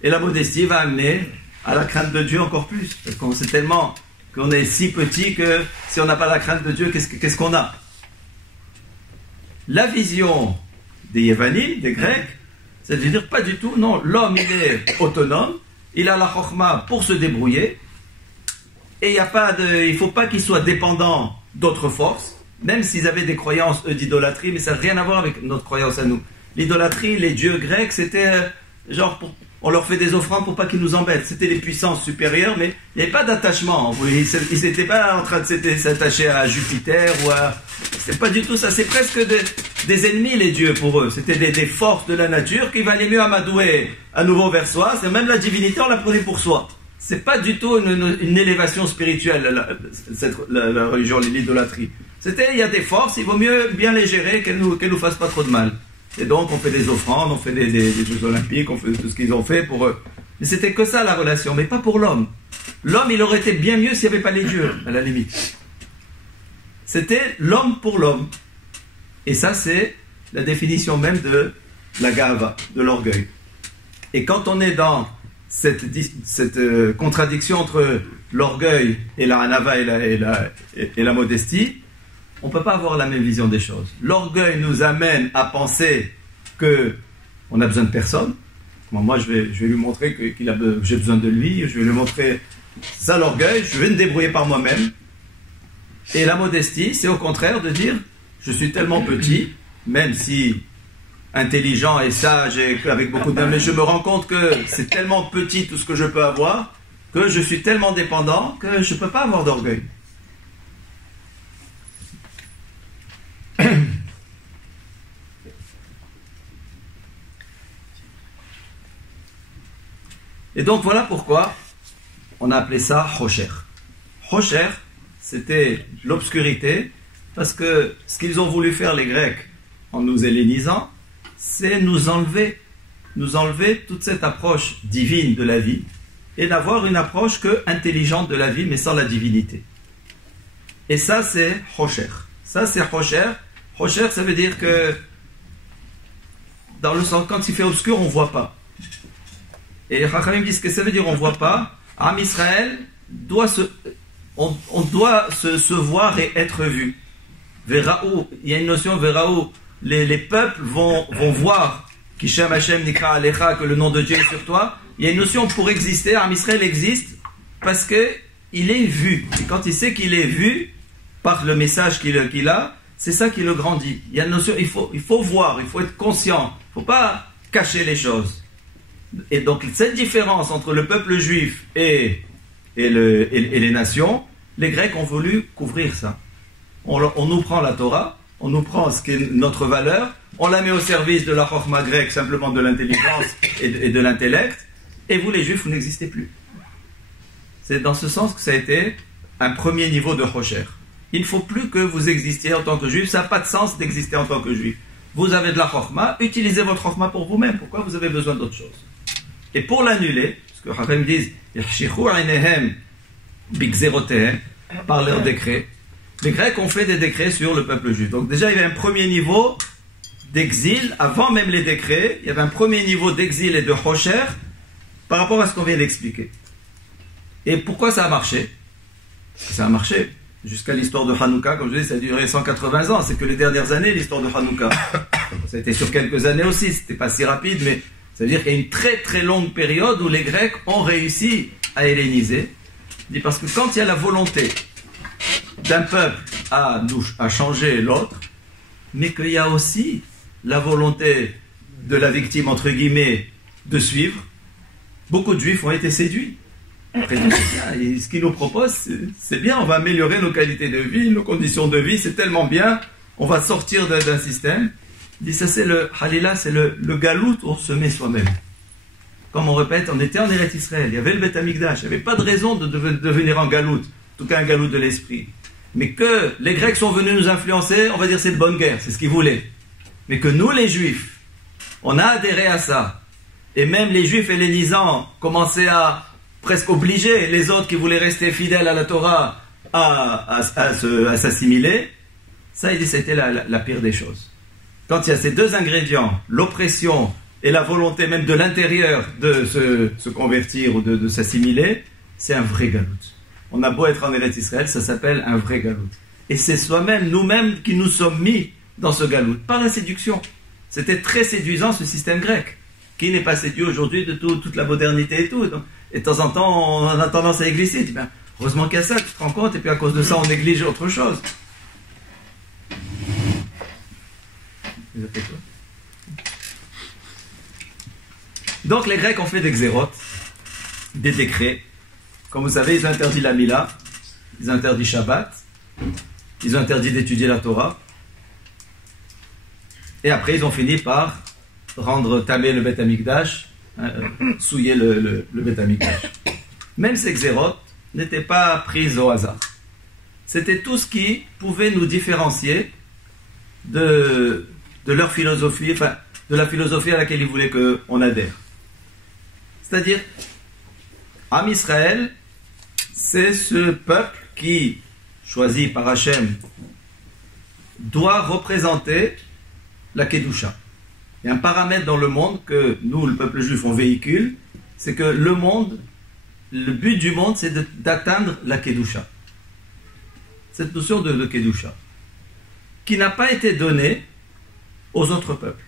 Et la modestie va amener à la crainte de Dieu encore plus. Parce qu'on sait tellement qu'on est si petit que si on n'a pas la crainte de Dieu, qu'est-ce qu'on a? La vision des Yévanim, des Grecs, c'est de dire pas du tout, non, l'homme il est autonome, il a la Chokhma pour se débrouiller, et il ne faut pas qu'il soit dépendant d'autres forces, même s'ils avaient des croyances d'idolâtrie, mais ça n'a rien à voir avec notre croyance à nous. L'idolâtrie, les dieux grecs, c'était on leur fait des offrandes pour pas qu'ils nous embêtent. C'était les puissances supérieures, mais il n'y avait pas d'attachement. Ils n'étaient pas en train de s'attacher à Jupiter ou à... C'était pas du tout ça. C'est presque des ennemis, les dieux, pour eux. C'était des forces de la nature qui valaient mieux amadouer à nouveau vers soi. C'est même la divinité, on la prenait pour soi. C'est pas du tout une élévation spirituelle, la religion, l'idolâtrie. C'était, il y a des forces, il vaut mieux bien les gérer qu'elles nous fassent pas trop de mal. Et donc, on fait des offrandes, on fait des Jeux Olympiques, on fait tout ce qu'ils ont fait pour eux. Mais c'était que ça la relation, mais pas pour l'homme. L'homme, il aurait été bien mieux s'il n'y avait pas les dieux, à la limite. C'était l'homme pour l'homme. Et ça, c'est la définition même de la gava, de l'orgueil. Et quand on est dans cette contradiction entre l'orgueil et la hanava et la modestie, on ne peut pas avoir la même vision des choses. L'orgueil nous amène à penser qu'on a besoin de personne. Moi, je vais lui montrer que j'ai besoin de lui, je vais lui montrer ça, l'orgueil, je vais me débrouiller par moi-même. Et la modestie, c'est au contraire de dire, je suis tellement petit, même si intelligent et sage et avec beaucoup d'âme, mais je me rends compte que c'est tellement petit tout ce que je peux avoir, que je suis tellement dépendant que je ne peux pas avoir d'orgueil. Et donc voilà pourquoi on a appelé ça Chosher. Chosher, c'était l'obscurité, parce que ce qu'ils ont voulu faire les Grecs en nous hellénisant, c'est nous enlever toute cette approche divine de la vie et d'avoir une approche que intelligente de la vie mais sans la divinité. Et ça c'est Chosher. Ça c'est Chosher. Chosher, ça veut dire que dans le sens, quand il fait obscur, on ne voit pas. Et les Chachamim disent que ça veut dire on ne voit pas. Am Israël on doit se voir et être vu. Veraou, il y a une notion Veraou. Les peuples vont voir Kishem Hashem Nikra Alecha, que le nom de Dieu est sur toi. Il y a une notion pour exister. Am Israël existe parce que il est vu. Et quand il sait qu'il est vu par le message qu'il a, c'est ça qui le grandit. Il y a une notion, il faut voir, il faut être conscient. Il ne faut pas cacher les choses. Et donc cette différence entre le peuple juif et les nations, les Grecs ont voulu couvrir ça. On nous prend la Torah, on nous prend ce qui est notre valeur, on la met au service de la chorma grecque, simplement de l'intelligence et de l'intellect, et vous les juifs, vous n'existez plus. C'est dans ce sens que ça a été un premier niveau de Chosher. Il ne faut plus que vous existiez en tant que juif, ça n'a pas de sens d'exister en tant que juif. Vous avez de la chorma, utilisez votre chorma pour vous-même. Pourquoi vous avez besoin d'autre chose? Et pour l'annuler, parce que Chachamim disent par leurs décrets, les Grecs ont fait des décrets sur le peuple juif. Donc déjà, il y avait un premier niveau d'exil, avant même les décrets, il y avait un premier niveau d'exil et de Chosher par rapport à ce qu'on vient d'expliquer. Et pourquoi ça a marché? Ça a marché jusqu'à l'histoire de Hanouka, comme je dis, ça a duré 180 ans, c'est que les dernières années, l'histoire de Hanouka. Ça a été sur quelques années aussi, c'était pas si rapide, mais ça veut dire qu'il y a une très très longue période où les Grecs ont réussi à helléniser. Parce que quand il y a la volonté d'un peuple à changer l'autre, mais qu'il y a aussi la volonté de la victime, entre guillemets, de suivre, beaucoup de juifs ont été séduits. Après, ce qu'il nous propose, c'est bien, on va améliorer nos qualités de vie, nos conditions de vie, c'est tellement bien, on va sortir d'un système. Il dit, ça c'est le halila, c'est le galout où on se met soi-même. Comme on répète, on était en Eretz Israël, il y avait le Beth Amikdash, il n'y avait pas de raison de devenir en galout, en tout cas un galout de l'esprit. Mais que les Grecs sont venus nous influencer, on va dire c'est de bonne guerre, c'est ce qu'ils voulaient. Mais que nous les Juifs, on a adhéré à ça. Et même les Juifs hellénisants commençaient à presque obliger les autres qui voulaient rester fidèles à la Torah à s'assimiler. Ça, il dit, c'était la pire des choses. Quand il y a ces deux ingrédients, l'oppression et la volonté même de l'intérieur de se convertir ou de s'assimiler, c'est un vrai galout. On a beau être en Eretz Israël, ça s'appelle un vrai galout. Et c'est soi-même, nous-mêmes, qui nous sommes mis dans ce galout, par la séduction. C'était très séduisant ce système grec. Qui n'est pas séduit aujourd'hui de toute la modernité et tout. Et de temps en temps, on a tendance à glisser. Tu dis, ben, heureusement qu'il y a ça, tu te rends compte, et puis à cause de ça, on néglige autre chose. Donc les Grecs ont fait des xérotes, des décrets. Comme vous savez, ils ont interdit la Mila, ils ont interdit Shabbat, ils ont interdit d'étudier la Torah. Et après, ils ont fini par rendre tamé le Beth Amikdash, souiller le Beth Amikdash. même ces xérotes, n'étaient pas prises au hasard. C'était tout ce qui pouvait nous différencier de leur philosophie, enfin, de la philosophie à laquelle ils voulaient qu'on adhère. C'est-à-dire, Am Israël, c'est ce peuple qui, choisi par Hachem, doit représenter la Kedusha. Il y a un paramètre dans le monde que nous, le peuple juif, on véhicule, c'est que le monde, le but du monde, c'est d'atteindre la Kedusha. Cette notion de Kedusha, qui n'a pas été donnée aux autres peuples.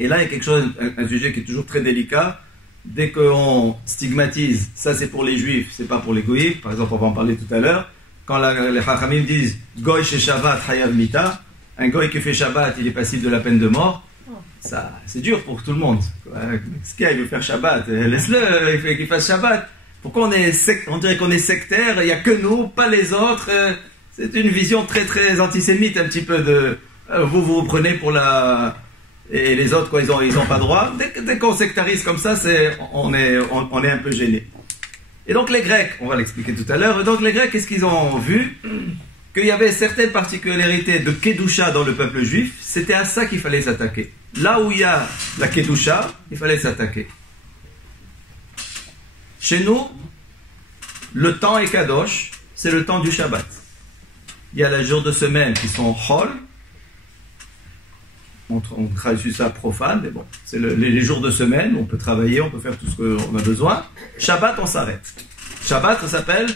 Et là, il y a quelque chose, un sujet qui est toujours très délicat. Dès qu'on stigmatise, ça c'est pour les juifs, c'est pas pour les goïs. Par exemple, on va en parler tout à l'heure. Quand les Chachamim disent Goy chez Shabbat Hayav Mita, un goy qui fait Shabbat, il est passible de la peine de mort. Ça, c'est dur pour tout le monde. Ce qu'il y a, il veut faire Shabbat, laisse-le, qu'il fasse Shabbat. Pourquoi on dirait qu'on est sectaire, il n'y a que nous, pas les autres. C'est une vision très très antisémite un petit peu de vous prenez pour la... Et les autres, quoi, ils ont pas droit. Dès qu'on sectarise comme ça, on est un peu gêné. Et donc les Grecs, on va l'expliquer tout à l'heure, donc les Grecs, qu'est-ce qu'ils ont vu? Qu'il y avait certaines particularités de Kedusha dans le peuple juif, c'était à ça qu'il fallait s'attaquer. Là où il y a la Kedusha, il fallait s'attaquer. Chez nous, le temps est Kadosh, c'est le temps du Shabbat. Il y a les jours de semaine qui sont Chol, on traduit ça profane, mais bon, c'est les jours de semaine, on peut travailler, on peut faire tout ce qu'on a besoin. Shabbat, on s'arrête. Shabbat, ça s'appelle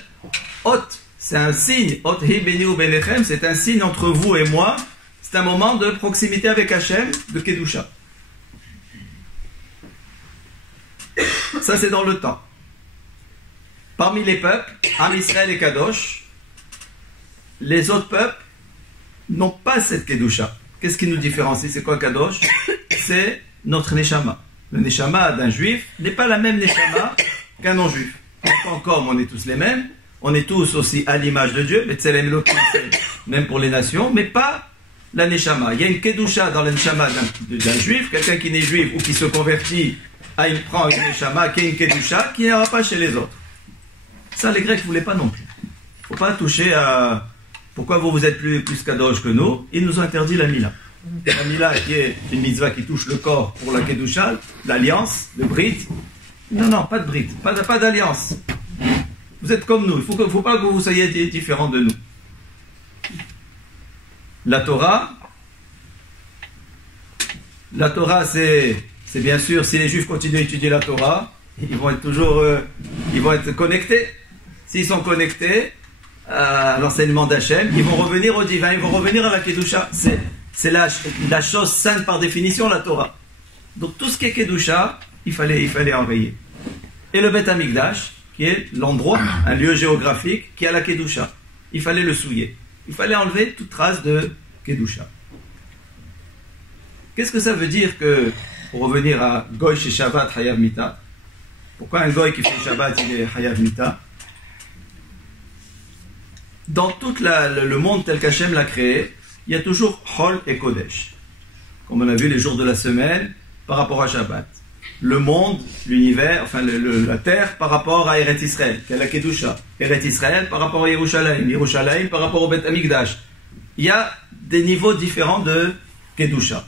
Hot, c'est un signe, Hot hi beni u benechem, c'est un signe entre vous et moi, c'est un moment de proximité avec Hachem, de Kedusha. Ça, c'est dans le temps. Parmi les peuples, Am Israël et Kadosh, les autres peuples n'ont pas cette Kedusha. Qu'est-ce qui nous différencie? C'est quoi Kadosh? C'est notre Neshama. Le Neshama d'un juif n'est pas la même Neshama qu'un non-juif. En tant qu'homme, on est tous les mêmes. On est tous aussi à l'image de Dieu. Même pour les nations, mais pas la Neshama. Il y a une Kedusha dans le Neshama d'un juif. Quelqu'un qui n'est juif ou qui se convertit, il prend une Neshama qui est une Kedusha qui n'ira pas chez les autres. Ça, les Grecs ne voulaient pas non plus. Il ne faut pas toucher à... Pourquoi vous êtes plus Kadosh que nous? Ils nous ont interdit la Mila. La Mila qui est une mitzvah qui touche le corps pour la Kedusha, l'alliance, le Brit. Non, pas de Brit, pas d'alliance. Vous êtes comme nous, il ne faut pas que vous soyez différents de nous. La Torah, c'est bien sûr, si les Juifs continuent à étudier la Torah, ils vont être toujours connectés. S'ils sont connectés à l'enseignement d'Hachem, ils vont revenir au divin, ils vont revenir à la Kedusha. C'est la chose sainte par définition, la Torah. Donc tout ce qui est Kedusha, il fallait enrayer. Et le Beth Amikdash, qui est l'endroit, un lieu géographique, qui a la Kedusha, il fallait le souiller. Il fallait enlever toute trace de Kedusha. Qu'est-ce que ça veut dire que, pour revenir à Goy chez Shabbat, Hayav Mita, pourquoi un Goy qui fait Shabbat, il est Hayav Mita? Dans tout le monde tel qu'Hachem l'a créé, il y a toujours Chol et Kodesh. Comme on a vu les jours de la semaine par rapport à Shabbat. Le monde, l'univers, enfin la terre par rapport à Eretz Israël, qui est la Kedusha. Eretz Israël par rapport à Yerushalayim. Yerushalayim par rapport au Beth Amikdash. Il y a des niveaux différents de Kedusha.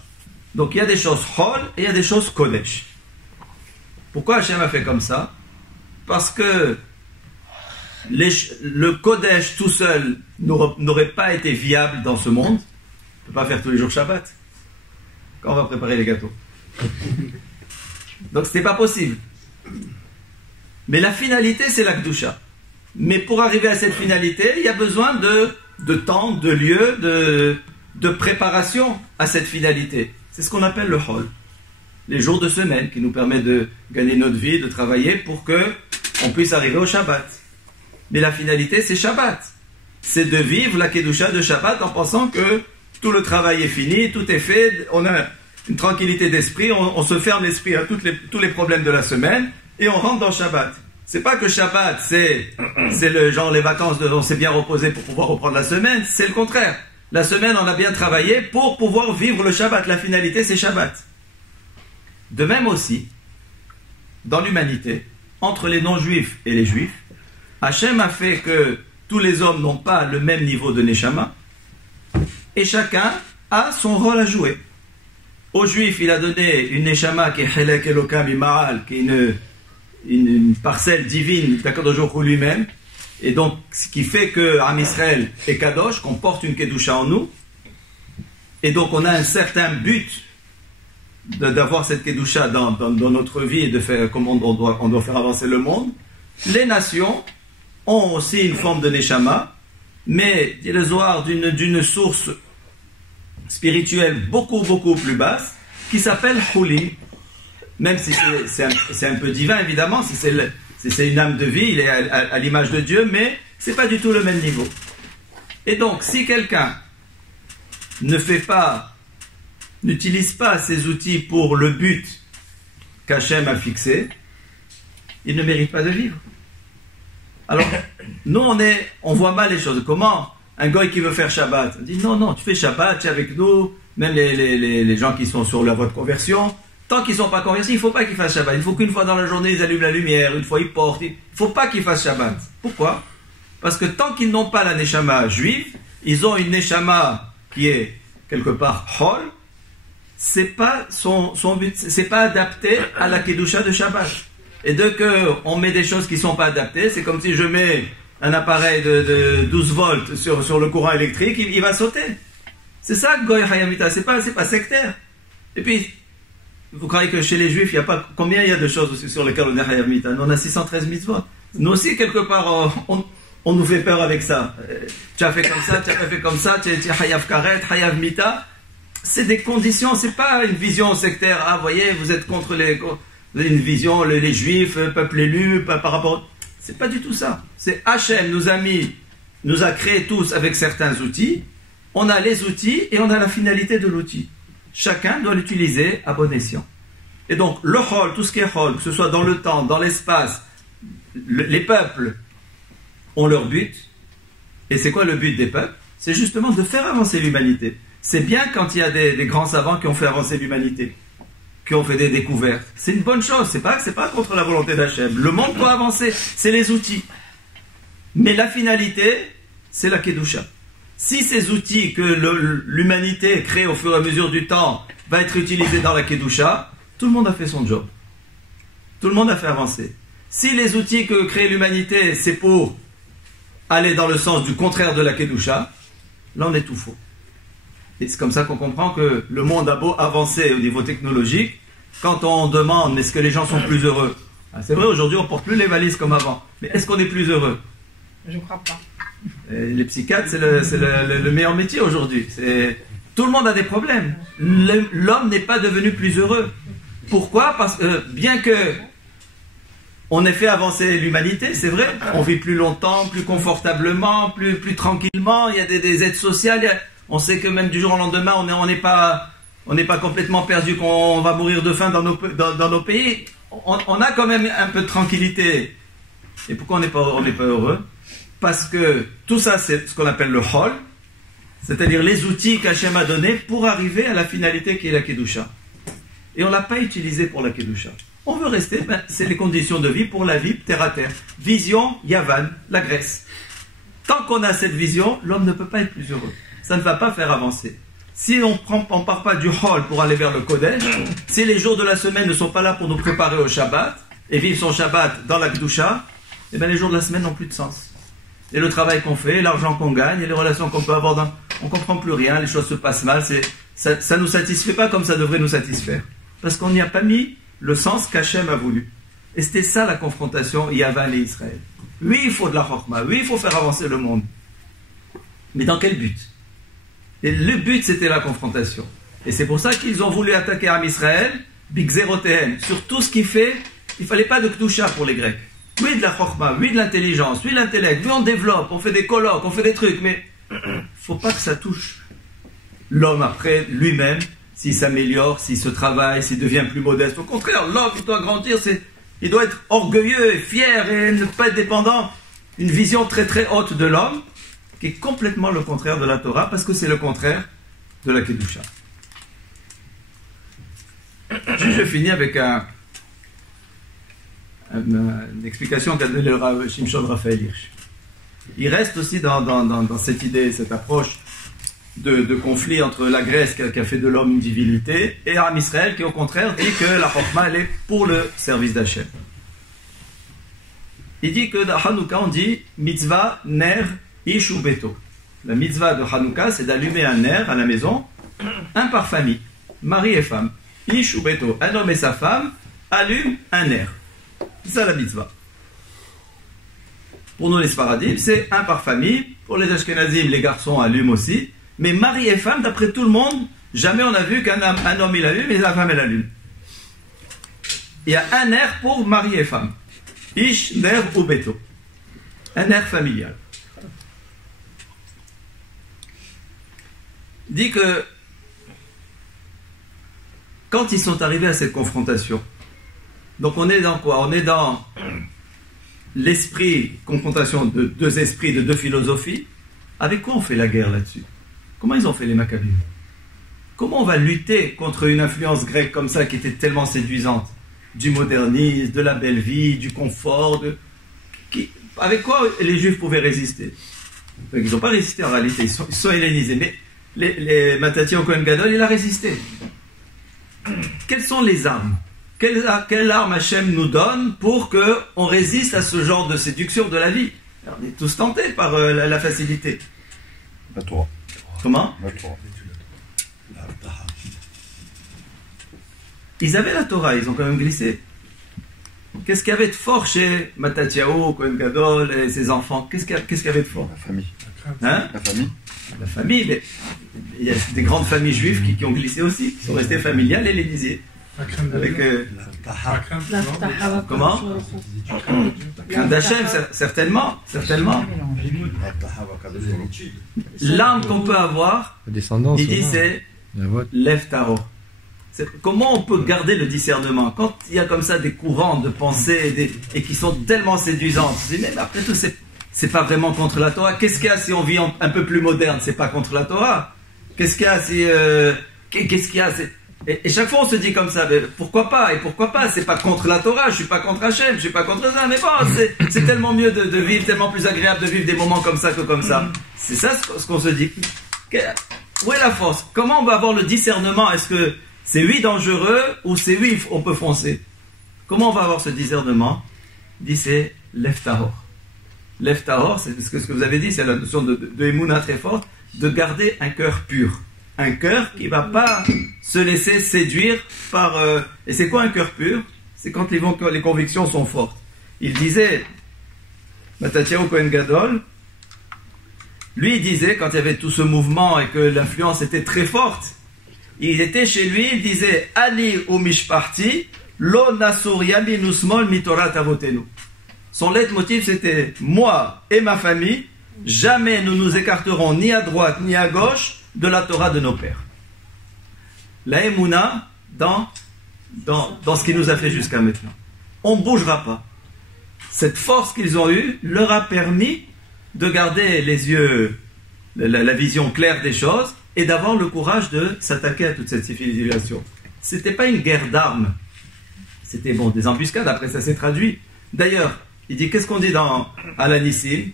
Donc il y a des choses Chol et il y a des choses Kodesh. Pourquoi Hachem a fait comme ça? Parce que le Kodesh tout seul n'aurait pas été viable dans ce monde. On ne peut pas faire tous les jours Shabbat. Quand on va préparer les gâteaux. Donc ce n'était pas possible. Mais la finalité, c'est la Kedusha. Mais pour arriver à cette finalité, il y a besoin de temps, de lieu, de préparation à cette finalité. C'est ce qu'on appelle le Chol. Les jours de semaine qui nous permettent de gagner notre vie, de travailler pour qu'on puisse arriver au Shabbat. Mais la finalité, c'est Shabbat. C'est de vivre la Kedusha de Shabbat en pensant que tout le travail est fini, tout est fait, on a une tranquillité d'esprit, on se ferme l'esprit à tous les problèmes de la semaine et on rentre dans Shabbat. C'est pas que Shabbat, c'est le genre les vacances, on s'est bien reposé pour pouvoir reprendre la semaine, c'est le contraire. La semaine, on a bien travaillé pour pouvoir vivre le Shabbat. La finalité, c'est Shabbat. De même aussi, dans l'humanité, entre les non-juifs et les juifs. Hachem a fait que tous les hommes n'ont pas le même niveau de Neshama, et chacun a son rôle à jouer. Aux juifs, il a donné une Neshama qui est Helek Elokam Imaal, qui est une parcelle divine d'Akadosh Baruch Hu lui-même, et donc ce qui fait que Am Israël est Kadosh, qu'on porte une Kedusha en nous, et donc on a un certain but d'avoir cette Kedusha dans notre vie et de faire comment on doit faire avancer le monde. Les nations ont aussi une forme de Neshama, mais dit le Zohar d'une source spirituelle beaucoup plus basse, qui s'appelle Hulim. Même si c'est un peu divin, évidemment, si c'est une âme de vie, il est à l'image de Dieu, mais c'est pas du tout le même niveau. Et donc, si quelqu'un n'utilise pas ces outils pour le but qu'Hachem a fixé, il ne mérite pas de vivre. Alors, nous, on voit mal les choses. Comment un goy qui veut faire Shabbat, on dit non, tu fais Shabbat, tu es avec nous, même les gens qui sont sur la voie de conversion, tant qu'ils ne sont pas convertis, il ne faut pas qu'ils fassent Shabbat. Il faut qu'une fois dans la journée, ils allument la lumière, une fois ils portent. Il ne faut pas qu'ils fassent Shabbat. Pourquoi? Parce que tant qu'ils n'ont pas la Neshama juive, ils ont une Neshama qui est quelque part Hol, c'est pas son but, c'est pas adapté à la Kedusha de Shabbat. Et dès qu'on met des choses qui ne sont pas adaptées, c'est comme si je mets un appareil de 12 volts sur le courant électrique, il va sauter. C'est ça, Goy Hayamita, c'est pas sectaire. Et puis, vous croyez que chez les juifs, il y a pas, combien il y a de choses aussi sur lesquelles on est Hayamita? Nous, on a 613 mitzvot. Nous aussi, quelque part, on nous fait peur avec ça. Tu as fait comme ça, tu as pas fait comme ça, tu es Hayav Karet, Hayav Mita. C'est des conditions, c'est pas une vision sectaire. Ah, voyez, vous êtes contre une vision, les juifs, peuple élu, par rapport. C'est pas du tout ça. C'est Hachem nous a créés tous avec certains outils. On a les outils et on a la finalité de l'outil. Chacun doit l'utiliser à bon escient. Et donc, le Hol, tout ce qui est Hol, que ce soit dans le temps, dans l'espace, les peuples ont leur but. Et c'est quoi le but des peuples? C'est justement de faire avancer l'humanité. C'est bien quand il y a des grands savants qui ont fait avancer l'humanité, qui ont fait des découvertes. C'est une bonne chose, c'est pas contre la volonté d'Hachem. Le monde doit avancer, c'est les outils. Mais la finalité, c'est la Kedusha. Si ces outils que l'humanité crée au fur et à mesure du temps va être utilisés dans la Kedusha, tout le monde a fait son job. Tout le monde a fait avancer. Si les outils que crée l'humanité, c'est pour aller dans le sens du contraire de la Kedusha, là on est tout faux. Et c'est comme ça qu'on comprend que le monde a beau avancer au niveau technologique, quand on demande est-ce que les gens sont plus heureux, c'est vrai, aujourd'hui on ne porte plus les valises comme avant, mais est-ce qu'on est plus heureux? Je ne crois pas. Les psychiatres, c'est le meilleur métier aujourd'hui. Tout le monde a des problèmes. L'homme n'est pas devenu plus heureux. Pourquoi? Parce que bien que on ait fait avancer l'humanité, c'est vrai, on vit plus longtemps, plus confortablement, plus tranquillement, il y a des aides sociales, on sait que même du jour au lendemain, on n'est pas complètement perdu, qu'on va mourir de faim dans nos pays. On a quand même un peu de tranquillité. Et pourquoi on n'est pas heureux? Parce que tout ça, c'est ce qu'on appelle le Hol, c'est-à-dire les outils qu'Hachem a donnés pour arriver à la finalité qui est la Kedusha. Et on ne l'a pas utilisé pour la Kedusha. On veut rester, c'est les conditions de vie pour la vie terre à terre. Vision, Yavan, la Grèce. Tant qu'on a cette vision, l'homme ne peut pas être plus heureux. Ça ne va pas faire avancer. Si on ne part pas du Hol pour aller vers le Kodesh, si les jours de la semaine ne sont pas là pour nous préparer au Shabbat, et vivre son Shabbat dans la Kedusha, eh bien les jours de la semaine n'ont plus de sens. Et le travail qu'on fait, l'argent qu'on gagne, et les relations qu'on peut avoir, on ne comprend plus rien, les choses se passent mal, ça ne nous satisfait pas comme ça devrait nous satisfaire. Parce qu'on n'y a pas mis le sens qu'Hachem a voulu. Et c'était ça la confrontation Yavan et Israël. Oui, il faut de la chokma, oui, il faut faire avancer le monde. Mais dans quel but? Et le but, c'était la confrontation. Et c'est pour ça qu'ils ont voulu attaquer Am Israël, Bigzerotehem, sur tout ce qui fait, il ne fallait pas de Kedusha pour les Grecs. Oui, de la chokma, oui, de l'intelligence, oui, de l'intellect, oui, on développe, on fait des colloques, on fait des trucs, mais il ne faut pas que ça touche l'homme après lui-même, s'il s'améliore, s'il se travaille, s'il devient plus modeste. Au contraire, l'homme, il doit grandir, il doit être orgueilleux et fier et ne pas être dépendant. Une vision très très haute de l'homme, qui est complètement le contraire de la Torah, parce que c'est le contraire de la Kedusha. Je finis avec un une explication qu'a donnée le Rav Shimshon Raphaël Hirsch. Il reste aussi dans cette idée, cette approche de conflit entre la Grèce qui a fait de l'homme une divinité et Am Israël qui au contraire dit que la Chokhmah elle est pour le service d'Hachem. Il dit que dans Hanouka on dit mitzvah ner ish u beto. La mitzvah de Hanouka c'est d'allumer un ner à la maison, un par famille, mari et femme. Ish ou beto, un homme et sa femme allument un ner. C'est ça la mitzvah. Pour nous les Sfaradim, c'est un par famille. Pour les Ashkenazim, les garçons allument aussi. Mais mari et femme, d'après tout le monde, jamais on a vu qu'un homme il allume et la femme elle allume. Il y a un ner pour mari et femme. Ish, ner ou beto. Un ner familial. Dit que quand ils sont arrivés à cette confrontation, donc on est dans quoi? On est dans l'esprit, confrontation de deux esprits, de deux philosophies. Avec quoi on fait la guerre là-dessus? Comment ils ont fait les Maccabim? Comment on va lutter contre une influence grecque comme ça qui était tellement séduisante? Du modernisme, de la belle vie, du confort. Avec quoi les Juifs pouvaient résister? Ils n'ont pas résisté en réalité, ils sont hellénisés. Mais les Mattatyahu Kohen Gadol, il a résisté. Quelles sont les armes? Quelle arme Hachem nous donne pour qu'on résiste à ce genre de séduction de la vie? Alors, on est tous tentés par la facilité. La Torah. Comment? La Torah. Ils avaient la Torah, ils ont quand même glissé. Qu'est-ce qu'il y avait de fort chez Mattatyahu, Kohen Gadol et ses enfants? Qu'est-ce qu'il y avait de fort? La famille. Hein? La famille. La famille, mais il y a des grandes familles juives qui ont glissé aussi, qui sont restées familiales et lénisées. Avec comment? La crainte d'Hachem, certainement. L'arme qu'on peut avoir, il dit c'est l'Eftaro. Comment on peut garder le discernement quand il y a comme ça des courants de pensée et qui sont tellement séduisantes? Mais après tout, c'est pas vraiment contre la Torah. Qu'est-ce qu'il y a si on vit un peu plus moderne? C'est pas contre la Torah. Qu'est-ce qu'il y a si qu'est-ce qu'il y a? Et chaque fois on se dit comme ça, mais pourquoi pas? Et pourquoi pas? C'est pas contre la Torah, je suis pas contre Hachem, je suis pas contre ça, mais bon, c'est tellement mieux de vivre, tellement plus agréable de vivre des moments comme ça que comme ça. C'est ça ce qu'on se dit. Où est la force? Comment on va avoir le discernement? Est-ce que c'est oui dangereux ou c'est oui on peut foncer? Comment on va avoir ce discernement? Il dit c'est l'Eftahor. L'Eftahor, c'est ce que vous avez dit, c'est la notion de Emouna très forte, de garder un cœur pur. Un cœur qui ne va pas se laisser séduire par... Et c'est quoi un cœur pur? C'est quand les convictions sont fortes. Il disait, Mattatyahu Kohen Gadol, lui il disait, quand il y avait tout ce mouvement et que l'influence était très forte, il était chez lui, il disait, Ani ou Mishparti, Lo Nasur Yamin Usmol Mitorat Avotenu. Son leitmotiv c'était, moi et ma famille, jamais nous nous écarterons ni à droite ni à gauche de la Torah de nos pères. La Emouna dans ce qui nous a fait jusqu'à maintenant. On ne bougera pas. Cette force qu'ils ont eue leur a permis de garder les yeux, la vision claire des choses et d'avoir le courage de s'attaquer à toute cette civilisation. C'était pas une guerre d'armes. C'était des embuscades, après ça s'est traduit. D'ailleurs, il dit, qu'est-ce qu'on dit dans Al-Anissim?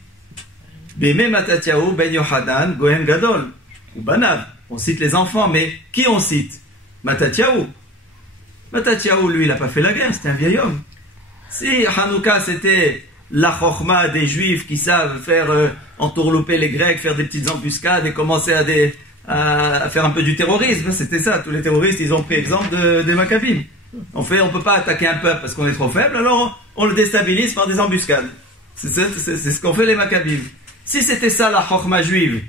Bimé Mattatyahu ben Yohanan Gohen Gadol. Ou Banav, on cite les enfants, mais qui on cite? Mattatyahu. Mattatyahu, lui, il n'a pas fait la guerre, c'était un vieil homme. Si Hanouka, c'était la chokhmah des Juifs qui savent faire entourlouper les Grecs, faire des petites embuscades et commencer à faire un peu du terrorisme, c'était ça. Tous les terroristes, ils ont pris exemple des Maccabim. On ne peut pas attaquer un peuple parce qu'on est trop faible, alors on le déstabilise par des embuscades. C'est ce qu'ont fait les Maccabim. Si c'était ça la chokhmah juive,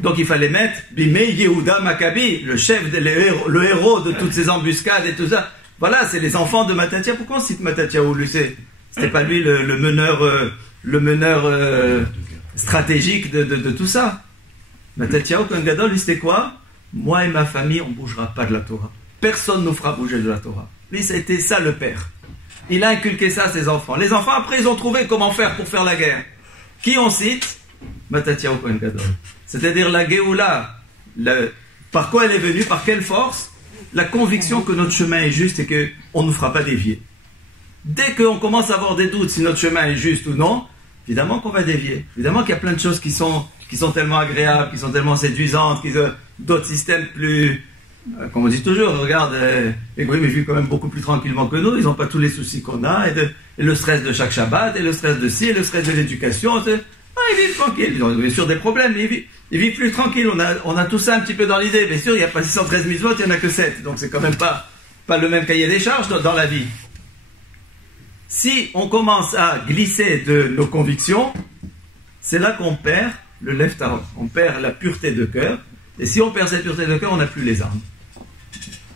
donc il fallait mettre Bimei Yehuda Maccabi, le chef, le héros de toutes ces embuscades et tout ça. Voilà, c'est les enfants de Mattatyahu. Pourquoi on cite Mattatyahu? Lui, c'était pas lui le meneur stratégique de tout ça. Mattatyahu Kohen Gadol, lui c'était quoi? Moi et ma famille, on ne bougera pas de la Torah. Personne ne nous fera bouger de la Torah. Lui, c'était ça le père. Il a inculqué ça à ses enfants. Les enfants, après, ils ont trouvé comment faire pour faire la guerre. Qui on cite? Mattatyahu Kohen Gadol. C'est-à-dire la Géoula, par quoi elle est venue, par quelle force? La conviction que notre chemin est juste et qu'on ne nous fera pas dévier. Dès qu'on commence à avoir des doutes si notre chemin est juste ou non, évidemment qu'on va dévier. Évidemment qu'il y a plein de choses qui sont tellement agréables, qui sont tellement séduisantes, d'autres systèmes plus... Comme on dit toujours, regarde, les Goïms vivent quand même beaucoup plus tranquillement que nous, ils n'ont pas tous les soucis qu'on a, et le stress de chaque Shabbat, et le stress de ci, et le stress de l'éducation. Ils vivent tranquilles, ils ont bien sûr des problèmes, mais ils vivent plus tranquilles. On a tout ça un petit peu dans l'idée. Bien sûr, il n'y a pas 613 mitzvot, il n'y en a que 7. Donc c'est quand même pas le même cahier des charges dans la vie. Si on commence à glisser de nos convictions, c'est là qu'on perd le lev tahor. On perd la pureté de cœur. Et si on perd cette pureté de cœur, on n'a plus les armes.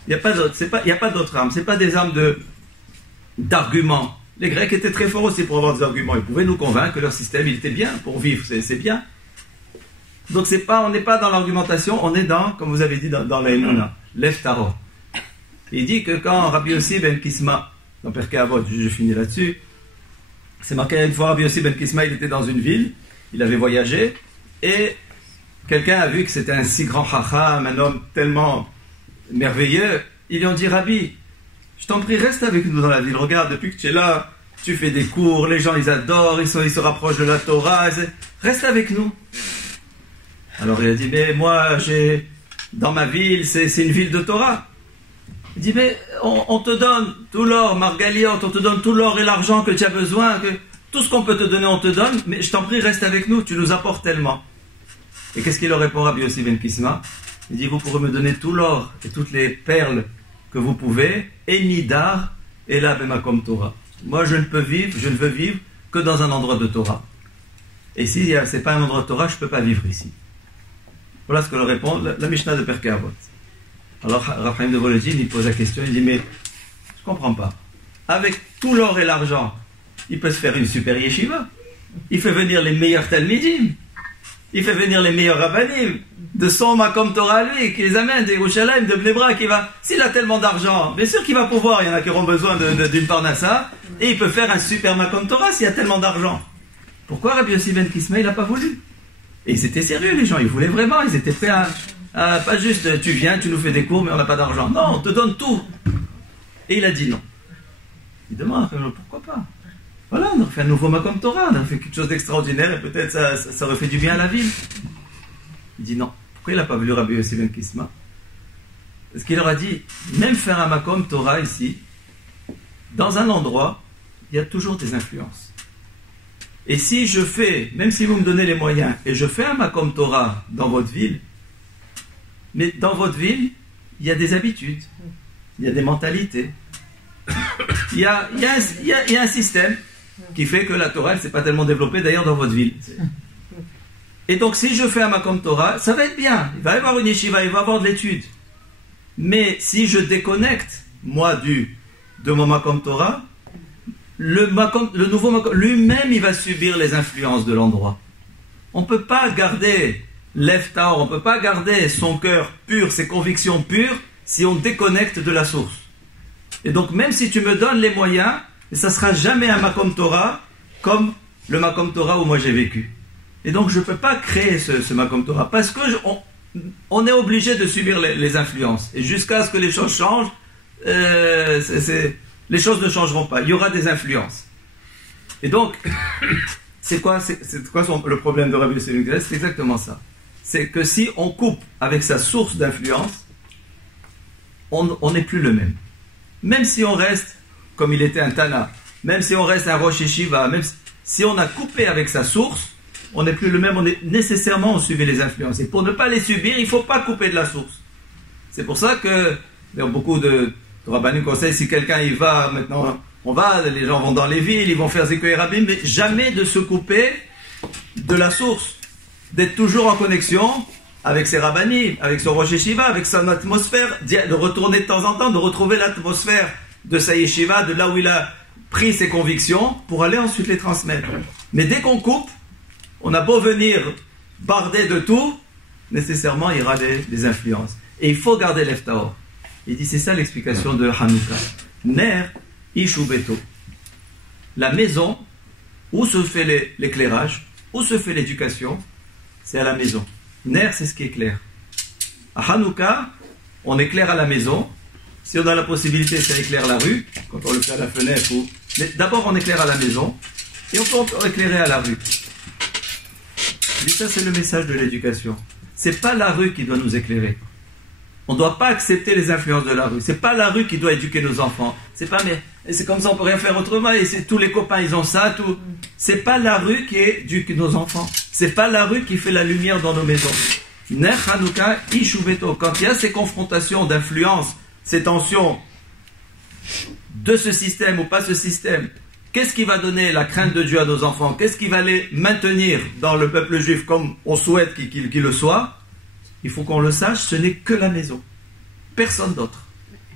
Il n'y a pas d'autres armes. Ce n'est pas des armes d'arguments. Les Grecs étaient très forts aussi pour avoir des arguments. Ils pouvaient nous convaincre que leur système il était bien pour vivre. C'est bien. Donc on n'est pas dans l'argumentation, on est dans, comme vous avez dit dans la Emouna, lev tahor. Il dit que quand Rabbi Yossi ben Kisma, dans Perkei Avot, je finis là-dessus, c'est marqué une fois Rabbi Yossi ben Kisma, il était dans une ville, il avait voyagé, et quelqu'un a vu que c'était un si grand chacham, un homme tellement merveilleux. Ils lui ont dit, Rabbi, je t'en prie, reste avec nous dans la ville. Regarde, depuis que tu es là, tu fais des cours, les gens ils adorent, ils se rapprochent de la Torah. Reste avec nous. Alors il a dit, mais moi, dans ma ville, c'est une ville de Torah. Il dit, mais on te donne tout l'or, Margaliot, on te donne tout l'or et l'argent que tu as besoin, que tout ce qu'on peut te donner, on te donne, mais je t'en prie, reste avec nous, tu nous apportes tellement. Et qu'est-ce qu'il leur répond Rabbi Yossi ben Kisma? Il dit, vous pourrez me donner tout l'or et toutes les perles que vous pouvez, et nidar, et la bemakom Torah. Moi, je ne veux vivre que dans un endroit de Torah. Et si ce n'est pas un endroit de Torah, je ne peux pas vivre ici. Voilà ce que leur répond la Mishnah de Perkei Avot. Alors, Rav Chaim de Volodine, il pose la question, il dit, mais je ne comprends pas. Avec tout l'or et l'argent, il peut se faire une super yeshiva. Il fait venir les meilleurs talmidim. Il fait venir les meilleurs rabbanim de son Makom Torah à lui, qui les amène des Yerushalayim, de Bnei Brak, s'il a tellement d'argent, bien sûr qu'il va pouvoir, il y en a qui auront besoin d'une parnassa, et il peut faire un super Makom Torah s'il y a tellement d'argent. Pourquoi Rabbi Yossi ben Kisma, il n'a pas voulu? Et ils étaient sérieux, les gens, ils voulaient vraiment, ils étaient prêts à pas juste, tu viens, tu nous fais des cours, mais on n'a pas d'argent. Non, on te donne tout. Et il a dit non. Il demande, pourquoi pas? Voilà, on a fait un nouveau Makom Torah, on a fait quelque chose d'extraordinaire, et peut-être ça aurait fait du bien à la ville. Il dit non. Pourquoi il n'a pas voulu Rabbi Yossi ben Kisma? Parce qu'il leur a dit, même faire un Makom Torah ici, dans un endroit, il y a toujours des influences. Et si je fais, même si vous me donnez les moyens, et je fais un Makom Torah dans votre ville, mais dans votre ville, il y a des habitudes, il y a des mentalités, il y a un système qui fait que la Torah, elle ne s'est pas tellement développée d'ailleurs dans votre ville. Et donc si je fais un Makom Torah, ça va être bien, il va y avoir une yeshiva, il va y avoir de l'étude. Mais si je déconnecte, moi, de mon Makom Torah, le nouveau Makom, lui-même, il va subir les influences de l'endroit. On ne peut pas garder lev tahor, on ne peut pas garder son cœur pur, ses convictions pures, si on déconnecte de la source. Et donc, même si tu me donnes les moyens, ça ne sera jamais un Makom Torah comme le Makom Torah où moi j'ai vécu. Et donc, je ne peux pas créer ce Makom Torah parce que on est obligé de subir les influences. Et jusqu'à ce que les choses changent, les choses ne changeront pas. Il y aura des influences. Et donc, c'est quoi le problème de Rabbi Yossi ben Kisma? C'est exactement ça. C'est que si on coupe avec sa source d'influence, on n'est plus le même. Même si on reste comme il était un Tana, même si on reste un Rosh Yeshiva, même si on a coupé avec sa source, on n'est plus le même, nécessairement on subit les influences. Et pour ne pas les subir, il ne faut pas couper de la source. C'est pour ça que beaucoup de rabbanim conseillent, si quelqu'un y va, maintenant les gens vont dans les villes, ils vont faire Zikoué Rabim, mais jamais de se couper de la source. D'être toujours en connexion avec ses rabbanim, avec son Rosh Yeshiva, avec son atmosphère, de retourner de temps en temps, de retrouver l'atmosphère de sa yeshiva, de là où il a pris ses convictions, pour aller ensuite les transmettre. Mais dès qu'on coupe, on a beau venir barder de tout, nécessairement il y aura des influences. Et il faut garder lev tahor. Il dit, c'est ça l'explication de Hanouka. Ner ishu beto. La maison où se fait l'éclairage, où se fait l'éducation, c'est à la maison. Ner, c'est ce qui éclaire. À Hanouka, on éclaire à la maison, Si on a la possibilité, ça éclaire la rue, quand on le fait à la fenêtre. Mais d'abord, on éclaire à la maison, et on peut éclairer à la rue. Et ça, c'est le message de l'éducation. C'est pas la rue qui doit nous éclairer. On ne doit pas accepter les influences de la rue. C'est pas la rue qui doit éduquer nos enfants. C'est pas, mais c'est comme ça, on peut rien faire autrement. Et tous les copains, ils ont ça, tout. C'est pas la rue qui éduque nos enfants. C'est pas la rue qui fait la lumière dans nos maisons. Ner Hanouka Ishubeto. Quand il y a ces confrontations d'influence, ces tensions de ce système ou pas ce système, qu'est-ce qui va donner la crainte de Dieu à nos enfants? Qu'est-ce qui va les maintenir dans le peuple juif comme on souhaite qu'il le soit? Il faut qu'on le sache, ce n'est que la maison. Personne d'autre.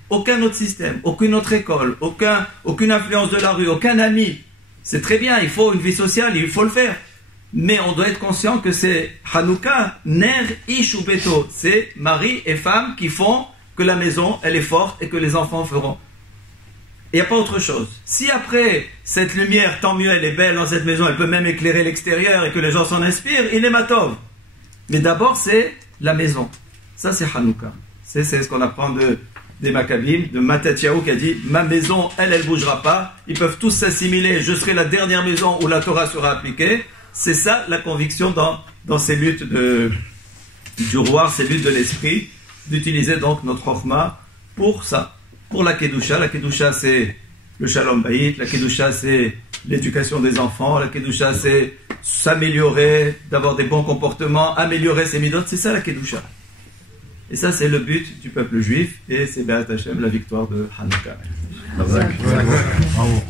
Aucun autre système, aucune autre école, aucune influence de la rue, aucun ami. C'est très bien, il faut une vie sociale, il faut le faire. Mais on doit être conscient que c'est Hanouka, Ner Ish ou Beto. C'est mari et femme qui font que la maison, elle est forte et que les enfants feront. Il n'y a pas autre chose. Si après, cette lumière, tant mieux, elle est belle dans cette maison, elle peut même éclairer l'extérieur et que les gens s'en inspirent, il est matov. Mais d'abord, c'est la maison. Ça, c'est Hanouka. C'est ce qu'on apprend des Maccabim, de Mattityahu qui a dit « Ma maison, elle bougera pas. Ils peuvent tous s'assimiler. Je serai la dernière maison où la Torah sera appliquée. » C'est ça la conviction dans ces luttes du roi, ces luttes de l'esprit, d'utiliser donc notre Chokhmah pour ça, pour la Kedusha. La Kedusha, c'est le Shalom Bayit. La Kedusha, c'est l'éducation des enfants. La Kedusha, c'est s'améliorer, d'avoir des bons comportements, améliorer ses midot. C'est ça la Kedusha. Et ça, c'est le but du peuple juif. Et c'est Be'at Hashem, la victoire de Hanouka. Bravo.